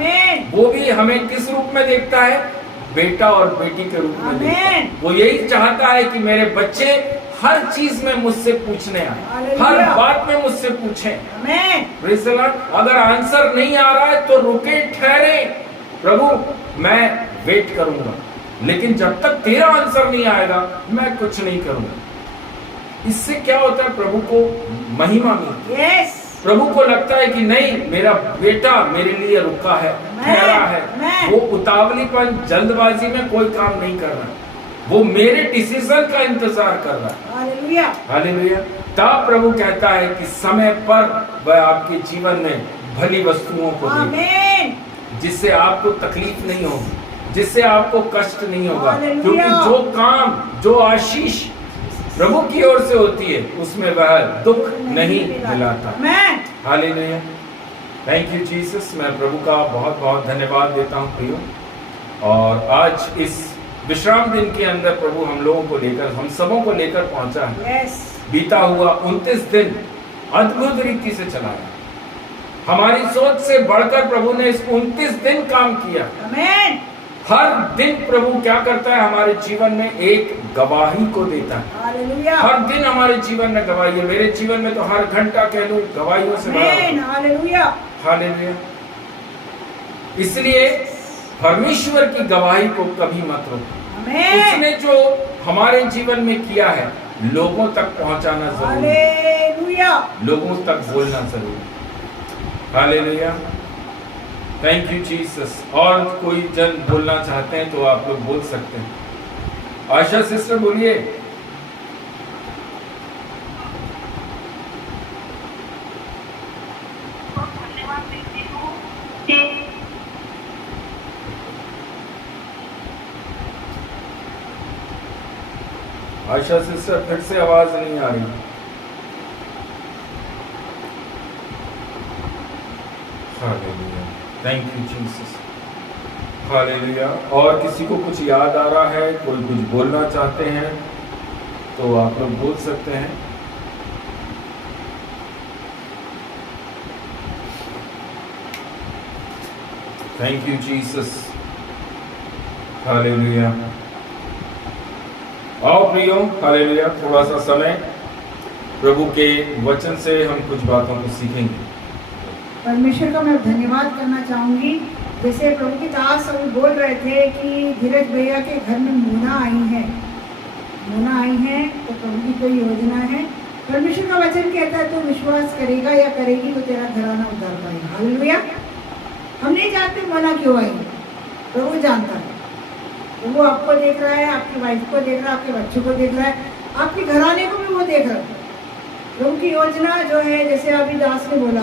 वो भी हमें किस रूप में देखता है? बेटा और बेटी के रूप में देखता है। वो यही चाहता है कि मेरे बच्चे हर चीज में मुझसे पूछने आए, हर बात में मुझसे पूछें। Praise the Lord। अगर आंसर नहीं आ रहा है तो रुके, ठहरे, प्रभु मैं वेट करूंगा, लेकिन जब तक तेरा आंसर नहीं आएगा मैं कुछ नहीं करूंगा। इससे क्या होता है? प्रभु को महिमा मिलती है। प्रभु को लगता है कि नहीं, मेरा बेटा मेरे लिए रुका है, ठहरा है। वो उतावलीपन, जल्दबाजी में कोई काम नहीं कर रहा, वो मेरे डिसीजन का इंतजार कर रहा है। Hallelujah, hallelujah. तब प्रभु कहता है कि समय पर वह आपके जीवन में भली वस्तुओं को दे, जिससे आपको तकलीफ नहीं होगी, जिससे आपको कष्ट नहीं होगा, क्योंकि जो काम, जो आशीष प्रभु की ओर से होती है उसमें वह दुख नहीं मिलाता। Hallelujah, thank you Jesus. मैं प्रभु का बहुत बहुत धन्यवाद देता हूँ प्रियो। और आज इस विश्राम दिन के अंदर प्रभु हम लोगों को लेकर, हम सबों को लेकर पहुंचा है। बीता हुआ 29 दिन अद्भुत रीति से चलाया। हमारी सोच से बढ़कर प्रभु ने इस 29 दिन काम किया। हर दिन प्रभु क्या करता है? हमारे जीवन में एक गवाही को देता है। हर दिन हमारे जीवन में गवाही है। मेरे जीवन में तो हर घंटा कह लूं गवाहियों से भरा। हालेलुया। इसलिए परमेश्वर की गवाही को कभी मत रोको। उसने जो हमारे जीवन में किया है लोगों तक पहुंचाना जरूरी है, लोगों तक बोलना जरूरी है। Hallelujah, thank you Jesus. और कोई जन बोलना चाहते हैं तो आप लोग बोल सकते हैं। आशा सिस्टर बोलिए। आशा सिस्टर फिर से आवाज नहीं आ रही। Hallelujah, thank you Jesus. Hallelujah. और किसी को कुछ याद आ रहा है, कोई कुछ बोलना चाहते हैं तो आप लोग बोल सकते हैं। Thank you Jesus. हालेलुया। आओ प्रियो, हालेलुया। थोड़ा सा समय प्रभु के वचन से हम कुछ बातों को सीखेंगे। परमेश्वर का मैं धन्यवाद करना चाहूँगी। जैसे प्रभु की दास अभी बोल रहे थे कि धीरज भैया के घर में मोना आई है, मोना आई है, तो प्रभु की कोई योजना है। परमेश्वर का वचन कहता है तो विश्वास करेगा या करेगी तो तेरा घराना उतार पाएगा। हालेलुया। हम नहीं जानते मोना क्यों आई, प्रभु जानता है। तो वो आपको देख रहा है, आपकी वाइफ को देख रहा है, आपके बच्चों को देख रहा है, आपके घराने को भी वो देख रहा है। प्रभु की योजना जो है, जैसे अभी दास ने बोला,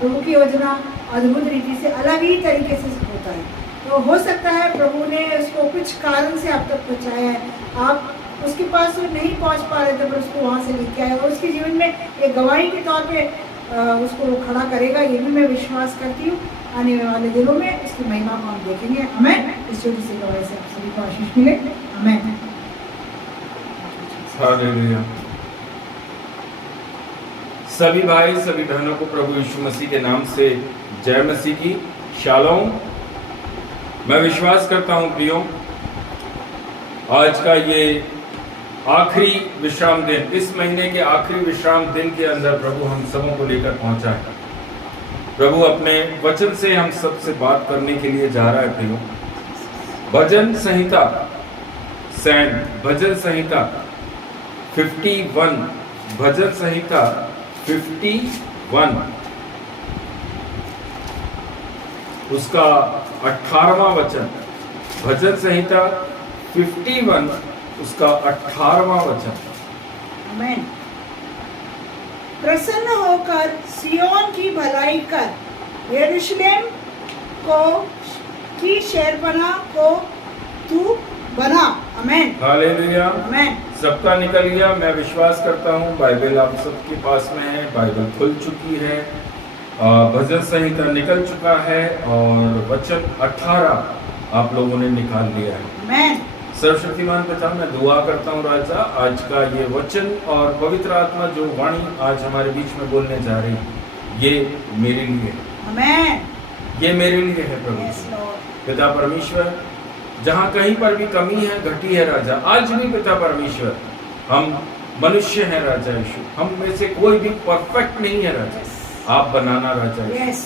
प्रभु की योजना अद्भुत रीति से अलग ही तरीके से होता है। तो हो सकता है प्रभु ने उसको कुछ कारण से आप तक पहुँचाया है, आप उसके पास नहीं पहुँच पा रहे थे, पर उसको वहाँ से लेके आए और उसके जीवन में एक गवाही के तौर पे उसको खड़ा करेगा। ये भी मैं विश्वास करती हूँ। आने वाले दिनों में इसकी महिमा को हम देखेंगे। हमें इस छोटी सी गवाही से आप सभी को आशीष मिले। हमें हालेलुया। सभी भाई, सभी बहनों को प्रभु यीशु मसीह के नाम से जय मसीह की। शालोम। मैं विश्वास करता हूं प्रियो, आज का ये आखिरी विश्राम दिन, इस महीने के आखिरी विश्राम दिन के अंदर प्रभु हम सबों को लेकर पहुंचा है। प्रभु अपने वचन से हम सबसे बात करने के लिए जा रहा है प्रियो। भजन संहिता 51, भजन संहिता 51 उसका 18वां वचन। भजन संहिता 51 उसका 18वां वचन। आमीन। प्रसन्न होकर सियोन की भलाई कर, यरूशलेम को की शहरपनाह को तू बना। आमेन। हालेलुया। आमेन। सबका निकल गया। मैं विश्वास करता हूँ बाइबल आप सबके पास में है, बाइबल खुल चुकी है, भजन संहिता निकल चुका है और वचन 18 आप लोगों ने निकाल लिया है। आमेन। सर्वशक्तिमान पिता, मैं दुआ करता हूँ राजा, आज का ये वचन और पवित्र आत्मा जो वाणी आज हमारे बीच में बोलने जा रही है, ये मेरे लिए है। आमेन। ये मेरे लिए है प्रभु। Yes, Lord. पिता परमेश्वर, जहाँ कहीं पर भी कमी है, घटी है राजा, आज भी पिता परमेश्वर, हम मनुष्य हैं राजा यीशु, हम में से कोई भी परफेक्ट नहीं है राजा। Yes. आप बनाना राजा यीशु। Yes.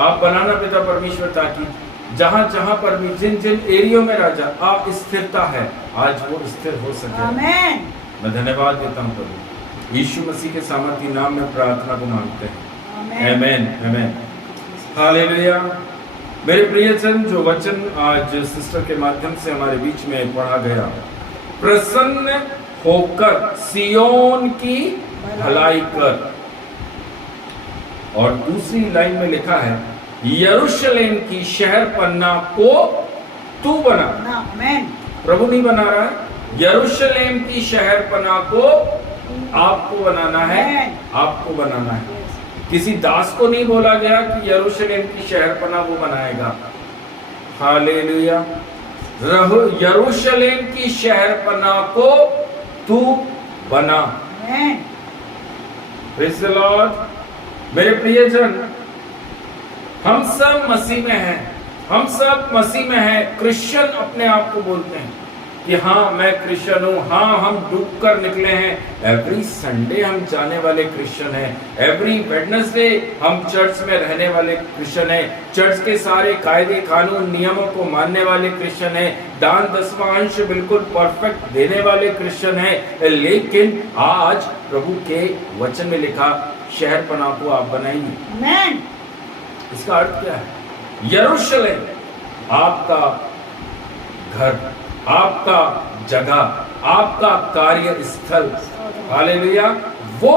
आप बनाना पिता परमेश्वर, ताकि जहाँ जहाँ पर भी जिन जिन एरियो में राजा आप स्थिरता है, आज वो स्थिर हो सके। आमेन। मैं धन्यवाद देता हूँ प्रभु, यीशु मसीह के सामर्थी नाम में प्रार्थना को मांगते हैं। आमेन। आमेन। हालेलुया। मेरे प्रियजन, जो वचन आज सिस्टर के माध्यम से हमारे बीच में पढ़ा गया, प्रसन्न होकर सियोन की भलाई कर, और दूसरी लाइन में लिखा है यरूशलेम की शहरपनाह को तू बना। आमेन। प्रभु नहीं बना रहा है, यरूशलेम की शहरपनाह को आपको बनाना है, आपको बनाना है। किसी दास को नहीं बोला गया कि यरूशलेम की शहरपनाह वो बनाएगा। हालेलुया। रहो यरूशलेम की शहरपनाह को तू बना। Praise the Lord. मेरे प्रियजन, हम सब मसीह में हैं, हम सब मसीह में हैं। क्रिश्चियन अपने आप को बोलते हैं कि हाँ मैं क्रिश्चियन हूँ, हाँ हम डूब कर निकले हैं। एवरी संडे हम जाने वाले क्रिश्चियन हैं, एवरी वेडनेसडे हम चर्च में रहने वाले क्रिश्चियन हैं, चर्च के सारे कायदे कानून नियमों को मानने वाले क्रिश्चियन हैं, दान दसवांश बिल्कुल परफेक्ट देने वाले क्रिश्चियन हैं। लेकिन आज प्रभु के वचन में लिखा शहरपनाह को आप बनाइए। इसका अर्थ क्या है? यरूशलेम आपका घर, आपका जगह, आपका कार्य स्थल। हालेलुया। वो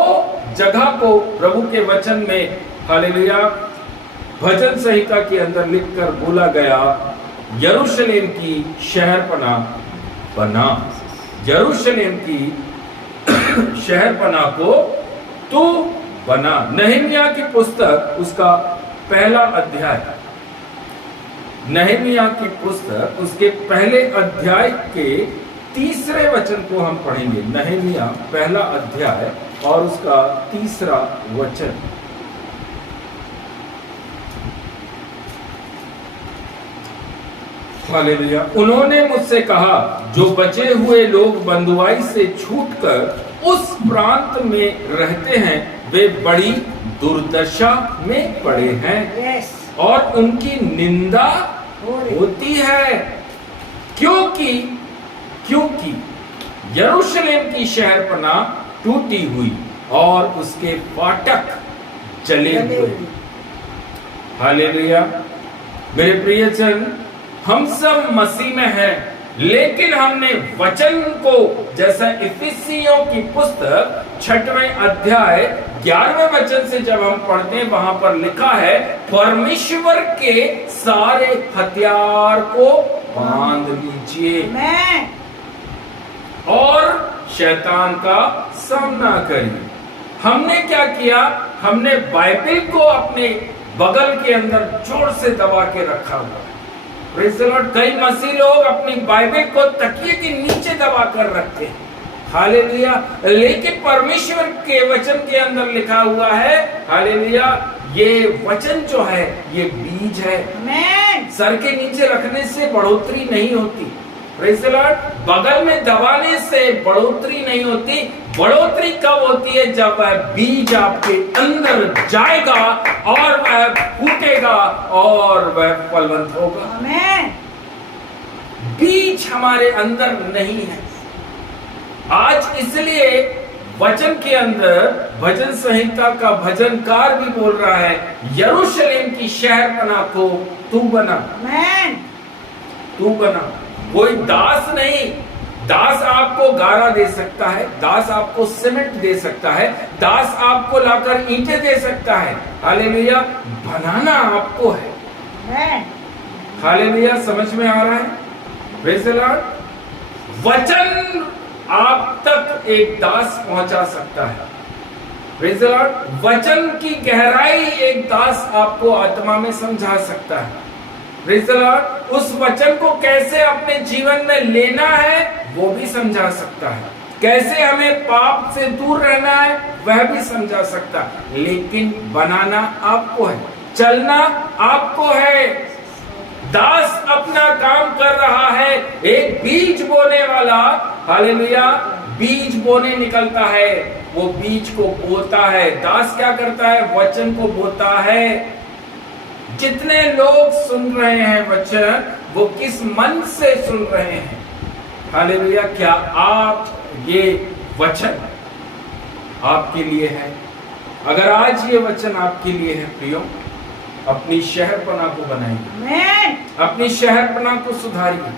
जगह को प्रभु के वचन में, हालेलुया, भजन संहिता के अंदर लिखकर बोला गया, यरूशलेम की शहरपनाह बना। यरूशलेम की शहरपनाह को तू बना। नहम्याह की पुस्तक उसका पहला अध्याय, नहम्याह की पुस्तक उसके पहले अध्याय के तीसरे वचन को हम पढ़ेंगे। नहम्याह पहला अध्याय और उसका तीसरा वचन। हालेलुया। उन्होंने मुझसे कहा, जो बचे हुए लोग बंधुआई से छूटकर उस प्रांत में रहते हैं, वे बड़ी दुर्दशा में पड़े हैं और उनकी निंदा होती है, क्योंकि यरूशलेम की शहरपनाह टूटी हुई और उसके फाटक जले हुए। हालेलुया। मेरे प्रियजन, हम सब मसीह में हैं, लेकिन हमने वचन को, जैसा इफिसियों की पुस्तक 6वें अध्याय 11वें वचन से जब हम पढ़ते हैं, वहां पर लिखा है, परमेश्वर के सारे हथियार को बांध लीजिए और शैतान का सामना करिए। हमने क्या किया? हमने बाइबल को अपने बगल के अंदर जोर से दबा के रखा हुआ। Praise the Lord. कई मसीह लोग अपनी बाइबल को तकिए के नीचे दबा कर रखते हैं। हालेलुया। लेकिन परमेश्वर के वचन के अंदर लिखा हुआ है, हालेलुया, ये वचन जो है ये बीज है। सर के नीचे रखने से बढ़ोतरी नहीं होती। Praise the Lord. बगल में दबाने से बढ़ोतरी नहीं होती। बढ़ोतरी कब होती है? जब वह बीज आपके अंदर जाएगा और वह फूटेगा और वह फलवंत होगा। आमीन। बीज हमारे अंदर नहीं है। आज इसलिए वचन के अंदर भजन संहिता का भजनकार भी बोल रहा है, यरूशलेम की शहरपनाह को तू बना। तू बना। कोई दास नहीं, दास आपको गारा दे सकता है, दास आपको सीमेंट दे सकता है, दास आपको लाकर ईंटें दे सकता है। हालेलुया, बनाना आपको है। हालेलुया, समझ में आ रहा है? Praise the Lord. वचन आप तक एक दास पहुंचा सकता है। Praise the Lord. वचन की गहराई एक दास आपको आत्मा में समझा सकता है। Praise the Lord. उस वचन को कैसे अपने जीवन में लेना है वो भी समझा सकता है, कैसे हमें पाप से दूर रहना है वह भी समझा सकता है। लेकिन बनाना आपको है, चलना आपको है। दास अपना काम कर रहा है, एक बीज बोने वाला, हालेलुया, बीज बोने निकलता है, वो बीज को बोता है। दास क्या करता है? वचन को बोता है। जितने लोग सुन रहे हैं वचन, वो किस मन से सुन रहे हैं? हालेलुया। क्या आप ये वचन आपके लिए है? अगर आज ये वचन आपके लिए है प्रियो, अपनी शहरपना को बनाइए, अपनी शहरपना को सुधारिए।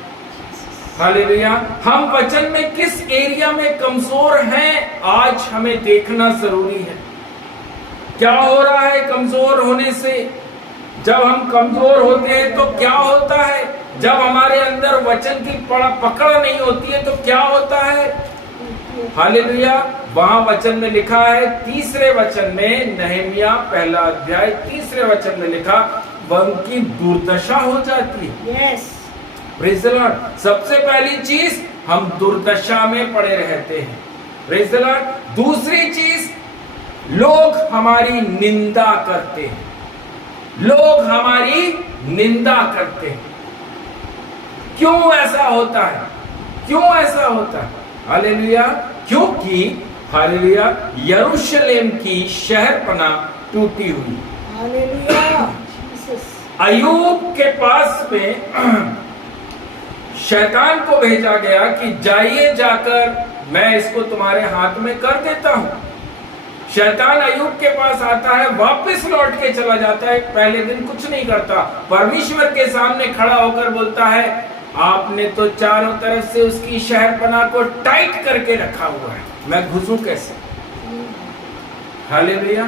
हालेलुया। हम वचन में किस एरिया में कमजोर हैं आज हमें देखना जरूरी है। क्या हो रहा है कमजोर होने से? जब हम कमजोर होते हैं तो क्या होता है? जब हमारे अंदर वचन की पकड़ नहीं होती है तो क्या होता है? हालेलुया। वहां वचन में लिखा है, तीसरे वचन में, नहमिया 1 अध्याय 3 वचन में लिखा, उनकी दुर्दशा हो जाती है। Yes, praise the Lord. सबसे पहली चीज, हम दुर्दशा में पड़े रहते हैं। Praise the Lord. दूसरी चीज, लोग हमारी निंदा करते हैं, लोग हमारी निंदा करते हैं। क्यों ऐसा होता है? क्यों ऐसा होता है? हालेलुया। क्योंकि हालेलुया, यरूशलेम की शहरपना टूटी हुई। हालेलुया। अय्यूब के पास में शैतान को भेजा गया कि जाइए, जाकर मैं इसको तुम्हारे हाथ में कर देता हूं। शैतान अय्यूब के पास आता है, वापस लौट के चला जाता है, पहले दिन कुछ नहीं करता, परमेश्वर के सामने खड़ा होकर बोलता है, आपने तो चारों तरफ से उसकी शहरपना को टाइट करके रखा हुआ है, मैं घुसूं कैसे? हालेलुया।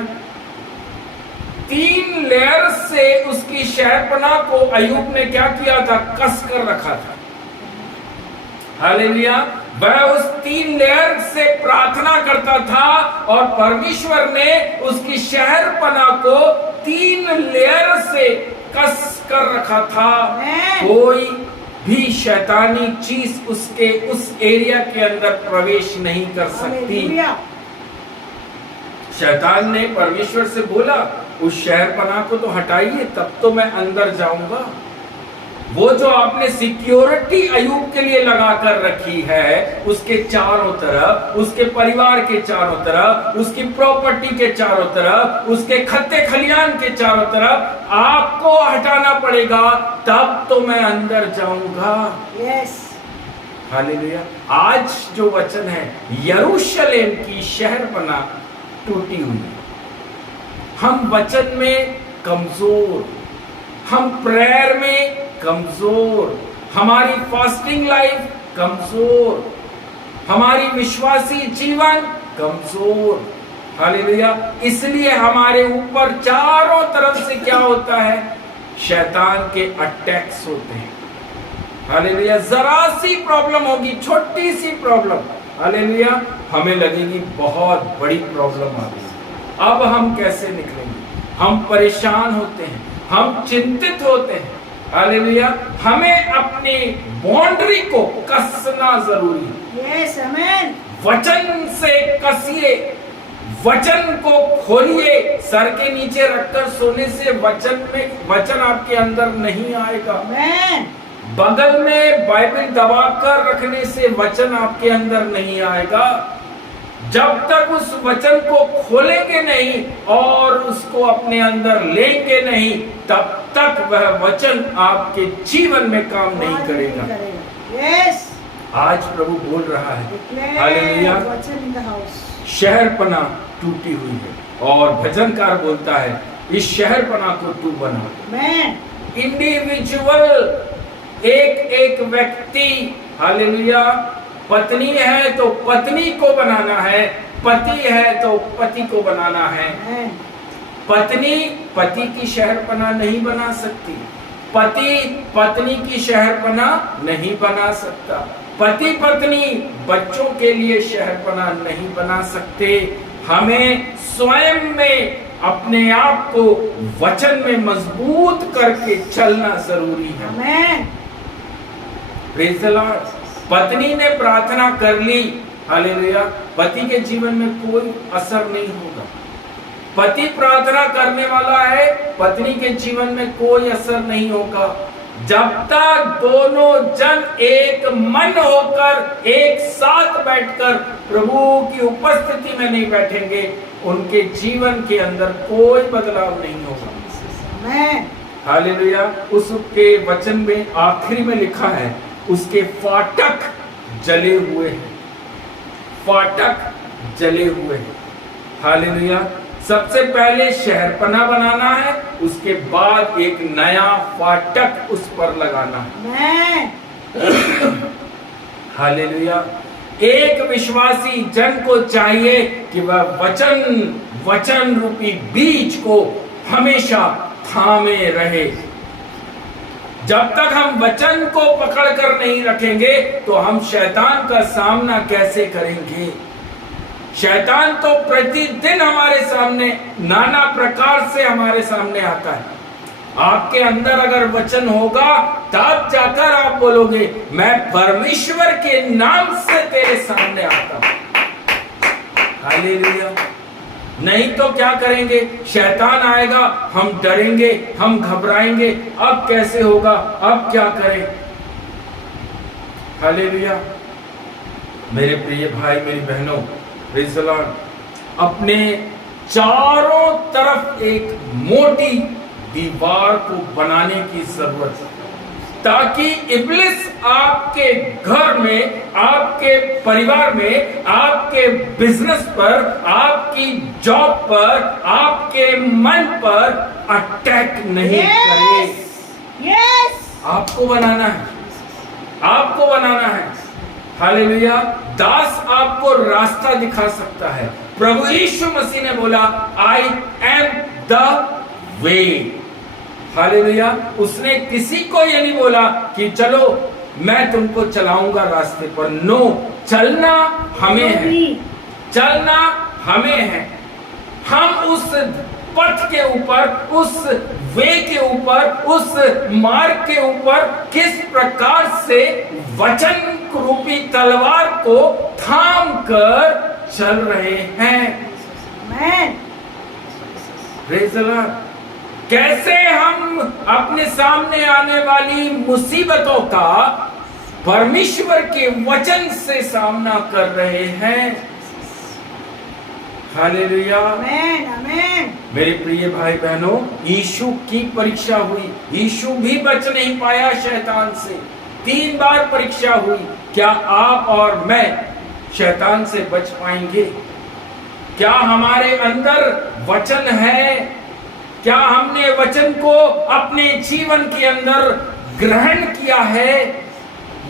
3 लेयर से उसकी शहरपना को अय्यूब ने क्या किया था? कस कर रखा था। हालेलुया। वह उस 3 लेयर से प्रार्थना करता था और परमेश्वर ने उसकी शहरपना को 3 लेयर से कस कर रखा था। कोई भी शैतानी चीज उसके उस एरिया के अंदर प्रवेश नहीं कर सकती। शैतान ने परमेश्वर से बोला, उस शहरपना को तो हटाइए, तब तो मैं अंदर जाऊंगा। वो जो आपने सिक्योरिटी अय्यूब के लिए लगाकर रखी है, उसके चारों तरफ, उसके परिवार के चारों तरफ, उसकी प्रॉपर्टी के चारों तरफ, उसके खत्ते खलियान के चारों तरफ, आपको हटाना पड़ेगा, तब तो मैं अंदर जाऊंगा। Yes, hallelujah. आज जो वचन है, यरूशलेम की शहरपना टूटी हुई। हम वचन में कमजोर, हम प्रेयर में कमजोर, हमारी फास्टिंग लाइफ कमजोर, हमारी विश्वासी जीवन कमजोर। हालेलुया। इसलिए हमारे ऊपर चारों तरफ से क्या होता है? शैतान के अटैक्स होते हैं। हालेलुया। जरा सी प्रॉब्लम होगी, छोटी सी प्रॉब्लम, हालेलुया, हमें लगेगी बहुत बड़ी प्रॉब्लम आ गई। अब हम कैसे निकलेंगे? हम परेशान होते हैं, हम चिंतित होते हैं। हालेलुया। हमें अपनी बाउंड्री को कसना जरूरी है। यस, आमीन। वचन से कसिए, वचन को खोलिए। सर के नीचे रखकर सोने से वचन आपके अंदर नहीं आएगा। आमीन। बगल में बाइबल दबाकर रखने से वचन आपके अंदर नहीं आएगा। जब तक उस वचन को खोलेंगे नहीं और उसको अपने अंदर लेंगे नहीं, तब तक वह वचन आपके जीवन में काम नहीं करेगा। यस, आज प्रभु बोल रहा है, हालेलुया, वचन इन द हाउस। शहरपना टूटी हुई है और भजनकार बोलता है, इस शहरपना को तू बना। मैं इंडिविजुअल, एक एक व्यक्ति, हालेलुया, पत्नी है तो पत्नी को बनाना है, पति है तो पति को बनाना है। पत्नी पति की शहरपना नहीं बना सकती, पति पत्नी की शहरपना नहीं बना सकता, पति पत्नी बच्चों के लिए शहरपना नहीं बना सकते। हमें स्वयं में अपने आप को वचन में मजबूत करके चलना जरूरी है। Praise the Lord. पत्नी ने प्रार्थना कर ली, हालेलुया, पति के जीवन में कोई असर नहीं होगा। पति प्रार्थना करने वाला है, पत्नी के जीवन में कोई असर नहीं होगा। जब तक दोनों जन एक मन होकर एक साथ बैठकर प्रभु की उपस्थिति में नहीं बैठेंगे, उनके जीवन के अंदर कोई बदलाव नहीं होगा। हालेलुया। उसके वचन में आखिरी में लिखा है, उसके फाटक जले हुए हैं, फाटक जले हुए हैं। हालेलुया। सबसे पहले शहरपना बनाना है, उसके बाद एक नया फाटक उस पर लगाना है। हालेलुया। एक विश्वासी जन को चाहिए कि वह वचन रूपी बीज को हमेशा थामे रहे। जब तक हम वचन को पकड़ कर नहीं रखेंगे तो हम शैतान का सामना कैसे करेंगे? शैतान तो प्रतिदिन हमारे सामने नाना प्रकार से हमारे सामने आता है। आपके अंदर अगर वचन होगा तब जाकर आप बोलोगे, मैं परमेश्वर के नाम से तेरे सामने आता हूं। हालेलुया। नहीं तो क्या करेंगे? शैतान आएगा, हम डरेंगे, हम घबराएंगे, अब कैसे होगा, अब क्या करें? हालेलुया। मेरे प्रिय भाई, मेरी बहनों, प्रेज़ द लॉर्ड, अपने चारों तरफ एक मोटी दीवार को बनाने की जरूरत है, ताकि इब्लिस आपके घर में, आपके परिवार में, आपके बिजनेस पर, आपकी जॉब पर, आपके मन पर अटैक नहीं करे। आपको बनाना है, आपको बनाना है। हालेलुया। दास आपको रास्ता दिखा सकता है। प्रभु यीशु मसीह ने बोला, I am the way. Hallelujah. उसने किसी को ये नहीं बोला कि चलो मैं तुमको चलाऊंगा रास्ते पर। नो, चलना हमें है, चलना हमें है। हम उस पथ के ऊपर, उस वे के ऊपर, उस मार्ग के ऊपर किस प्रकार से वचन रूपी तलवार को थाम कर चल रहे हैं। Praise the Lord. कैसे हम अपने सामने आने वाली मुसीबतों का परमेश्वर के वचन से सामना कर रहे हैं। हालेलुया। आमीन, आमीन। मेरे प्रिय भाई बहनों, यीशु की परीक्षा हुई, यीशु भी बच नहीं पाया शैतान से। 3 बार परीक्षा हुई। क्या आप और मैं शैतान से बच पाएंगे? क्या हमारे अंदर वचन है? क्या हमने वचन को अपने जीवन के अंदर ग्रहण किया है,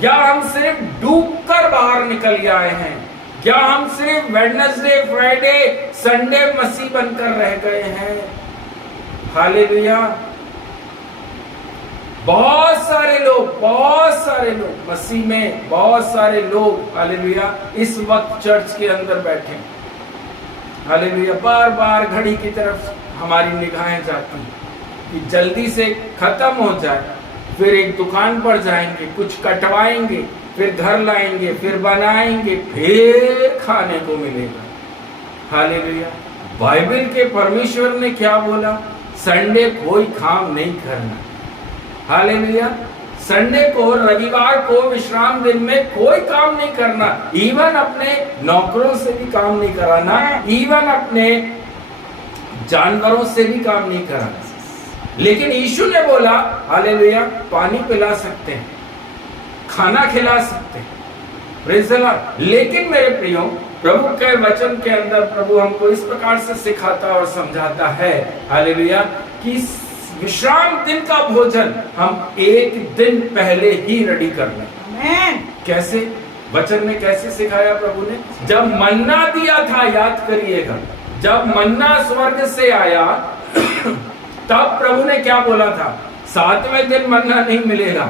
या हम सिर्फ डूबकर बाहर निकल आए हैं? क्या हम सिर्फ वेडनेसडे, फ्राइडे, संडे मसीह बनकर रह गए हैं? हालेलुया। बहुत सारे लोग मसीह में, बहुत सारे लोग, हालेलुया, इस वक्त चर्च के अंदर बैठे। हालेलुया। बार बार घड़ी की तरफ हमारी निगाहें जाती कि जल्दी से खत्म हो जाए, फिर एक दुकान पर जाएंगे, कुछ कटवाएंगे, फिर घर लाएंगे, फिर बनाएंगे, फिर खाने को मिलेगा। हालेलुया। बाइबल के परमेश्वर ने क्या बोला? संडे कोई काम नहीं करना। हालेलुया। संडे को, रविवार को, विश्राम दिन में कोई काम नहीं करना। इवन अपने नौकरों से भी काम नहीं कराना, इवन अपने जानवरों से भी काम नहीं कराना। लेकिन यीशु ने बोला, हालेलुया, पानी पिला सकते हैं, खाना खिला सकते हैं। Praise the Lord. लेकिन मेरे प्रियो, प्रभु के वचन के अंदर प्रभु हमको इस प्रकार से सिखाता और समझाता है, हालेलुया, कि विश्राम दिन का भोजन हम एक दिन पहले ही रेडी कर लें। कैसे? वचन ने कैसे सिखाया प्रभु ने? जब मन्ना दिया था, याद करिएगा, जब मन्ना स्वर्ग से आया तब प्रभु ने क्या बोला था? 7वें दिन मन्ना नहीं मिलेगा।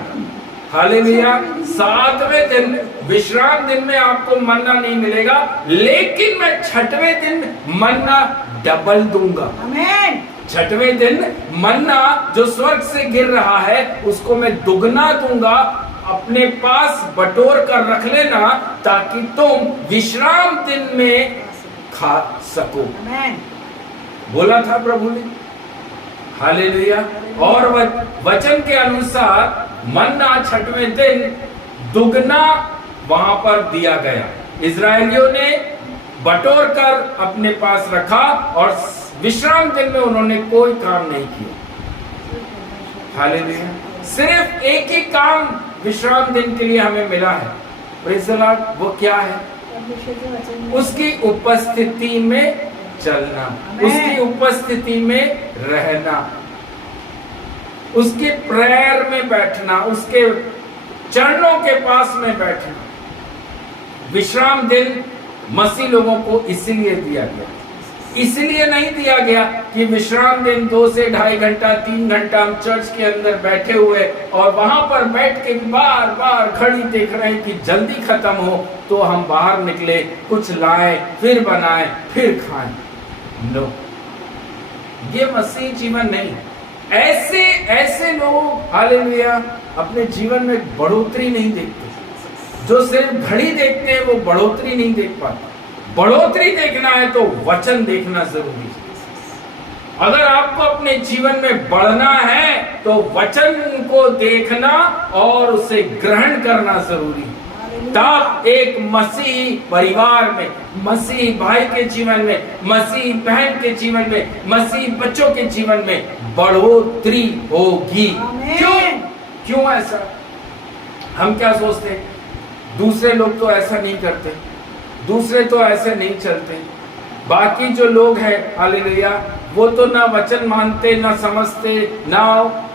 हालेलुया। 7वें दिन, विश्राम दिन में आपको मन्ना नहीं मिलेगा, लेकिन मैं 6वें दिन मन्ना डबल दूंगा। आमीन। 6वें दिन मन्ना जो स्वर्ग से गिर रहा है उसको मैं दुगना दूंगा। अपने पास बटोर कर रख लेना ताकि तुम विश्राम दिन में खा सको। आमीन। बोला था प्रभु ने। हालेलुया। और वचन के अनुसार मन्ना 6वें दिन दुगना वहां पर दिया गया। इजरायलियों ने बटोर कर अपने पास रखा और विश्राम दिन में उन्होंने कोई काम नहीं किया। हालेलुया। सिर्फ एक ही काम विश्राम दिन के लिए हमें मिला है। Praise the Lord. वो क्या है? उसकी उपस्थिति में चलना, उसकी उपस्थिति में रहना, उसके प्रेयर में बैठना, उसके चरणों के पास में बैठना। विश्राम दिन मसीह लोगों को इसलिए दिया गया, इसलिए नहीं दिया गया कि विश्राम दिन 2 से 2.5 घंटा 3 घंटा हम चर्च के अंदर बैठे हुए और वहां पर बैठ के बार बार घड़ी देख रहे हैं कि जल्दी खत्म हो तो हम बाहर निकले, कुछ लाएं, फिर बनाएं, फिर खाएं। नो, ये मसीह जीवन नहीं। ऐसे लोग हालेलुया अपने जीवन में बढ़ोतरी नहीं देखते। जो सिर्फ घड़ी देखते हैं वो बढ़ोतरी नहीं देख पाते। बढ़ोतरी देखना है तो वचन देखना जरूरी है। अगर आपको अपने जीवन में बढ़ना है तो वचन को देखना और उसे ग्रहण करना जरूरी है। तब एक मसीही परिवार में, मसीही भाई के जीवन में, मसीही बहन के जीवन में, मसीही बच्चों के जीवन में बढ़ोतरी होगी। क्यों ऐसा? हम क्या सोचते हैं? दूसरे लोग तो ऐसा नहीं करते, दूसरे तो ऐसे नहीं चलते। बाकी जो लोग हैं हालेलुया, वो तो ना वचन मानते, ना समझते, ना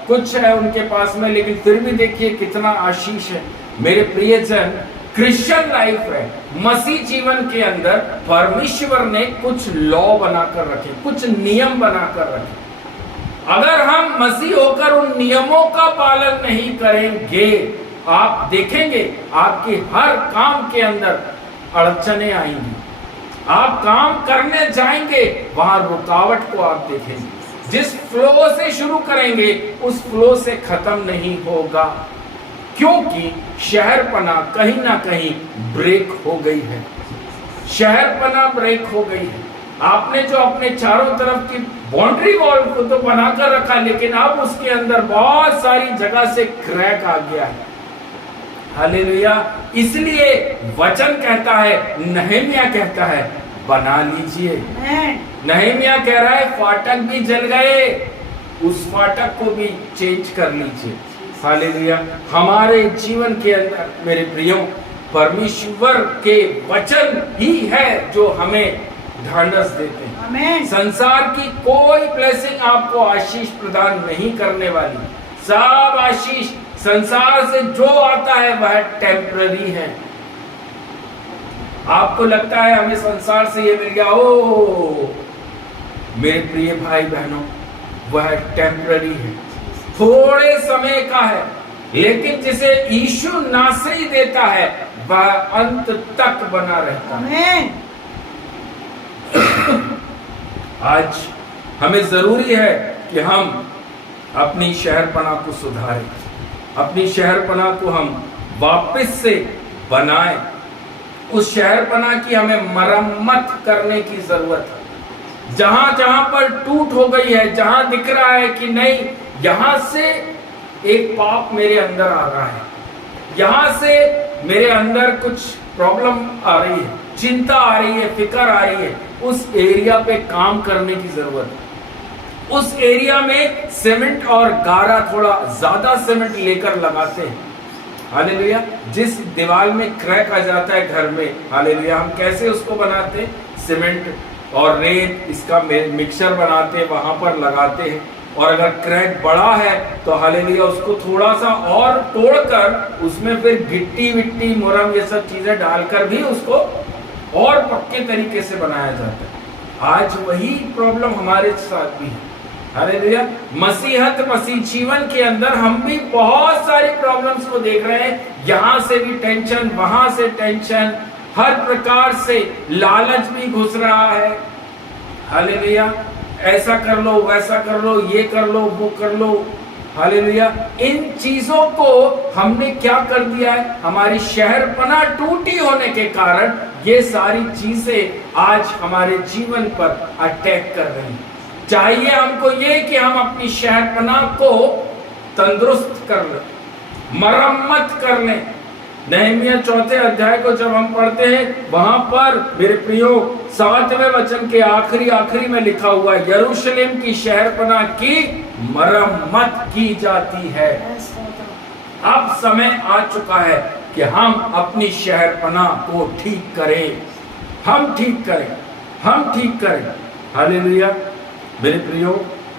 कुछ है उनके पास में, लेकिन फिर भी देखिए कितना आशीष है। मेरे प्रियजन, क्रिश्चियन लाइफ है, मसीह जीवन के अंदर परमेश्वर ने कुछ लॉ बनाकर रखे, कुछ नियम बनाकर रखे। अगर हम मसीह होकर उन नियमों का पालन नहीं करेंगे, आप देखेंगे आपके हर काम के अंदर अड़चने आएंगी। आप काम करने जाएंगे, वहां रुकावट को आप देखेंगे। जिस फ्लो से शुरू करेंगे उस फ्लो से खत्म नहीं होगा, क्योंकि शहरपना कहीं ना कहीं ब्रेक हो गई है। शहरपना ब्रेक हो गई है। आपने जो अपने चारों तरफ की बाउंड्री वॉल को तो बनाकर रखा, लेकिन अब उसके अंदर बहुत सारी जगह से क्रैक आ गया है। हालेलुया। इसलिए वचन कहता है, नहम्याह कहता है, बना लीजिए। नहम्याह कह रहा है फाटक भी जल गए, उस फाटक को भी चेंज कर लीजिए। हालेलुया। हमारे जीवन के अंदर मेरे प्रियो, परमेश्वर के वचन ही है जो हमें ढांढस देते हैं। संसार की कोई ब्लेसिंग आपको आशीष प्रदान नहीं करने वाली। सब आशीष संसार से जो आता है वह टेम्पररी है। आपको लगता है हमें संसार से ये मिल गया, ओ मेरे प्रिय भाई बहनों, वह टेम्पररी है, थोड़े समय का है। लेकिन जिसे यीशु नासरी देता है वह अंत तक बना रहता है। आज हमें जरूरी है कि हम अपनी शहरपना को सुधारें, अपनी शहरपना को हम वापस से बनाएं। उस शहरपना की हमें मरम्मत करने की जरूरत है। जहां जहां पर टूट हो गई है, जहां दिख रहा है कि नहीं, यहां से एक पाप मेरे अंदर आ रहा है, यहां से मेरे अंदर कुछ प्रॉब्लम आ रही है, चिंता आ रही है, फिक्र आ रही है, उस एरिया पे काम करने की जरूरत है। उस एरिया में सीमेंट और गारा, थोड़ा ज्यादा सीमेंट लेकर लगाते हैं। हालेलुया। जिस दीवार में क्रैक आ जाता है घर में, हालेलुया, हम कैसे उसको बनाते हैं? सीमेंट और रेत, इसका मिक्सचर बनाते हैं, वहां पर लगाते हैं। और अगर क्रैक बड़ा है तो हालेलुया उसको थोड़ा सा और तोड़कर उसमें फिर गिट्टी विट्टी मुरम ये सब चीजें डालकर भी उसको और पक्के तरीके से बनाया जाता है। आज वही प्रॉब्लम हमारे साथ भी है। हालेलुया, मसीहत मसीह जीवन के अंदर हम भी बहुत सारी प्रॉब्लम्स को देख रहे हैं। यहां से भी टेंशन, वहां से टेंशन, हर प्रकार से लालच भी घुस रहा है। हालेलुया, ऐसा कर लो, वैसा कर लो, ये कर लो, वो कर लो। हालेलुया, इन चीजों को हमने क्या कर दिया है, हमारी शहरपना टूटी होने के कारण ये सारी चीजें आज हमारे जीवन पर अटैक कर रही हैं। चाहिए हमको ये कि हम अपनी शहरपना को तंदुरुस्त कर लें, मरम्मत कर लें। नहमीया 4 अध्याय को जब हम पढ़ते हैं, वहां पर मेरे प्रियो 7वें वचन के आखिरी में लिखा हुआ है, यरूशलेम की शहरपना की मरम्मत की जाती है। अब समय आ चुका है कि हम अपनी शहरपना को ठीक करें, हम ठीक करें। हालेलुया, मेरे प्रियो,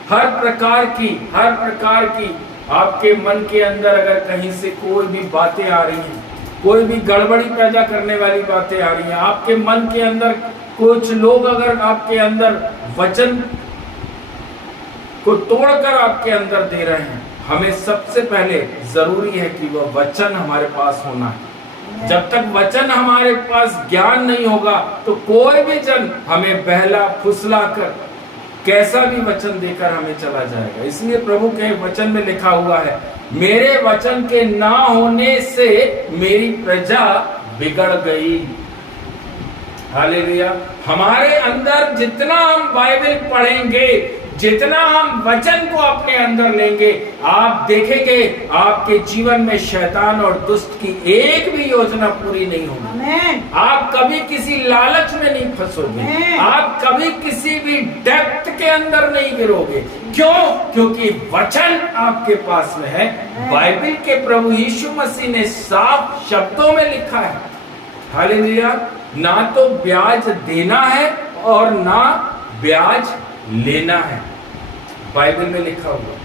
हर प्रकार की आपके मन के अंदर अगर कहीं से कोई भी बातें आ रही हैं, कोई भी गड़बड़ी पैदा करने वाली बातें आ रही हैं, आपके मन के अंदर कुछ लोग अगर आपके अंदर वचन को तोड़कर आपके अंदर दे रहे हैं, हमें सबसे पहले जरूरी है कि वह वचन हमारे पास होना है। जब तक वचन हमारे पास ज्ञान नहीं होगा तो कोई भी जन हमें बहला फुसला कर कैसा भी वचन देकर हमें चला जाएगा। इसलिए प्रभु के वचन में लिखा हुआ है, मेरे वचन के ना होने से मेरी प्रजा बिगड़ गई। हालेलुया, हमारे अंदर जितना हम बाइबल पढ़ेंगे, जितना हम वचन को अपने अंदर लेंगे, आप देखेंगे आपके जीवन में शैतान और दुष्ट की एक भी योजना पूरी नहीं होगी। आप कभी किसी लालच में नहीं फंसोगे, आप कभी किसी भी डेप्थ के अंदर नहीं गिरोगे। क्यों? क्योंकि वचन आपके पास में है। बाइबल के प्रभु यीशु मसीह ने साफ शब्दों में लिखा है, हालेलुया, ना तो ब्याज देना है और ना ब्याज लेना है, बाइबल में लिखा हुआ।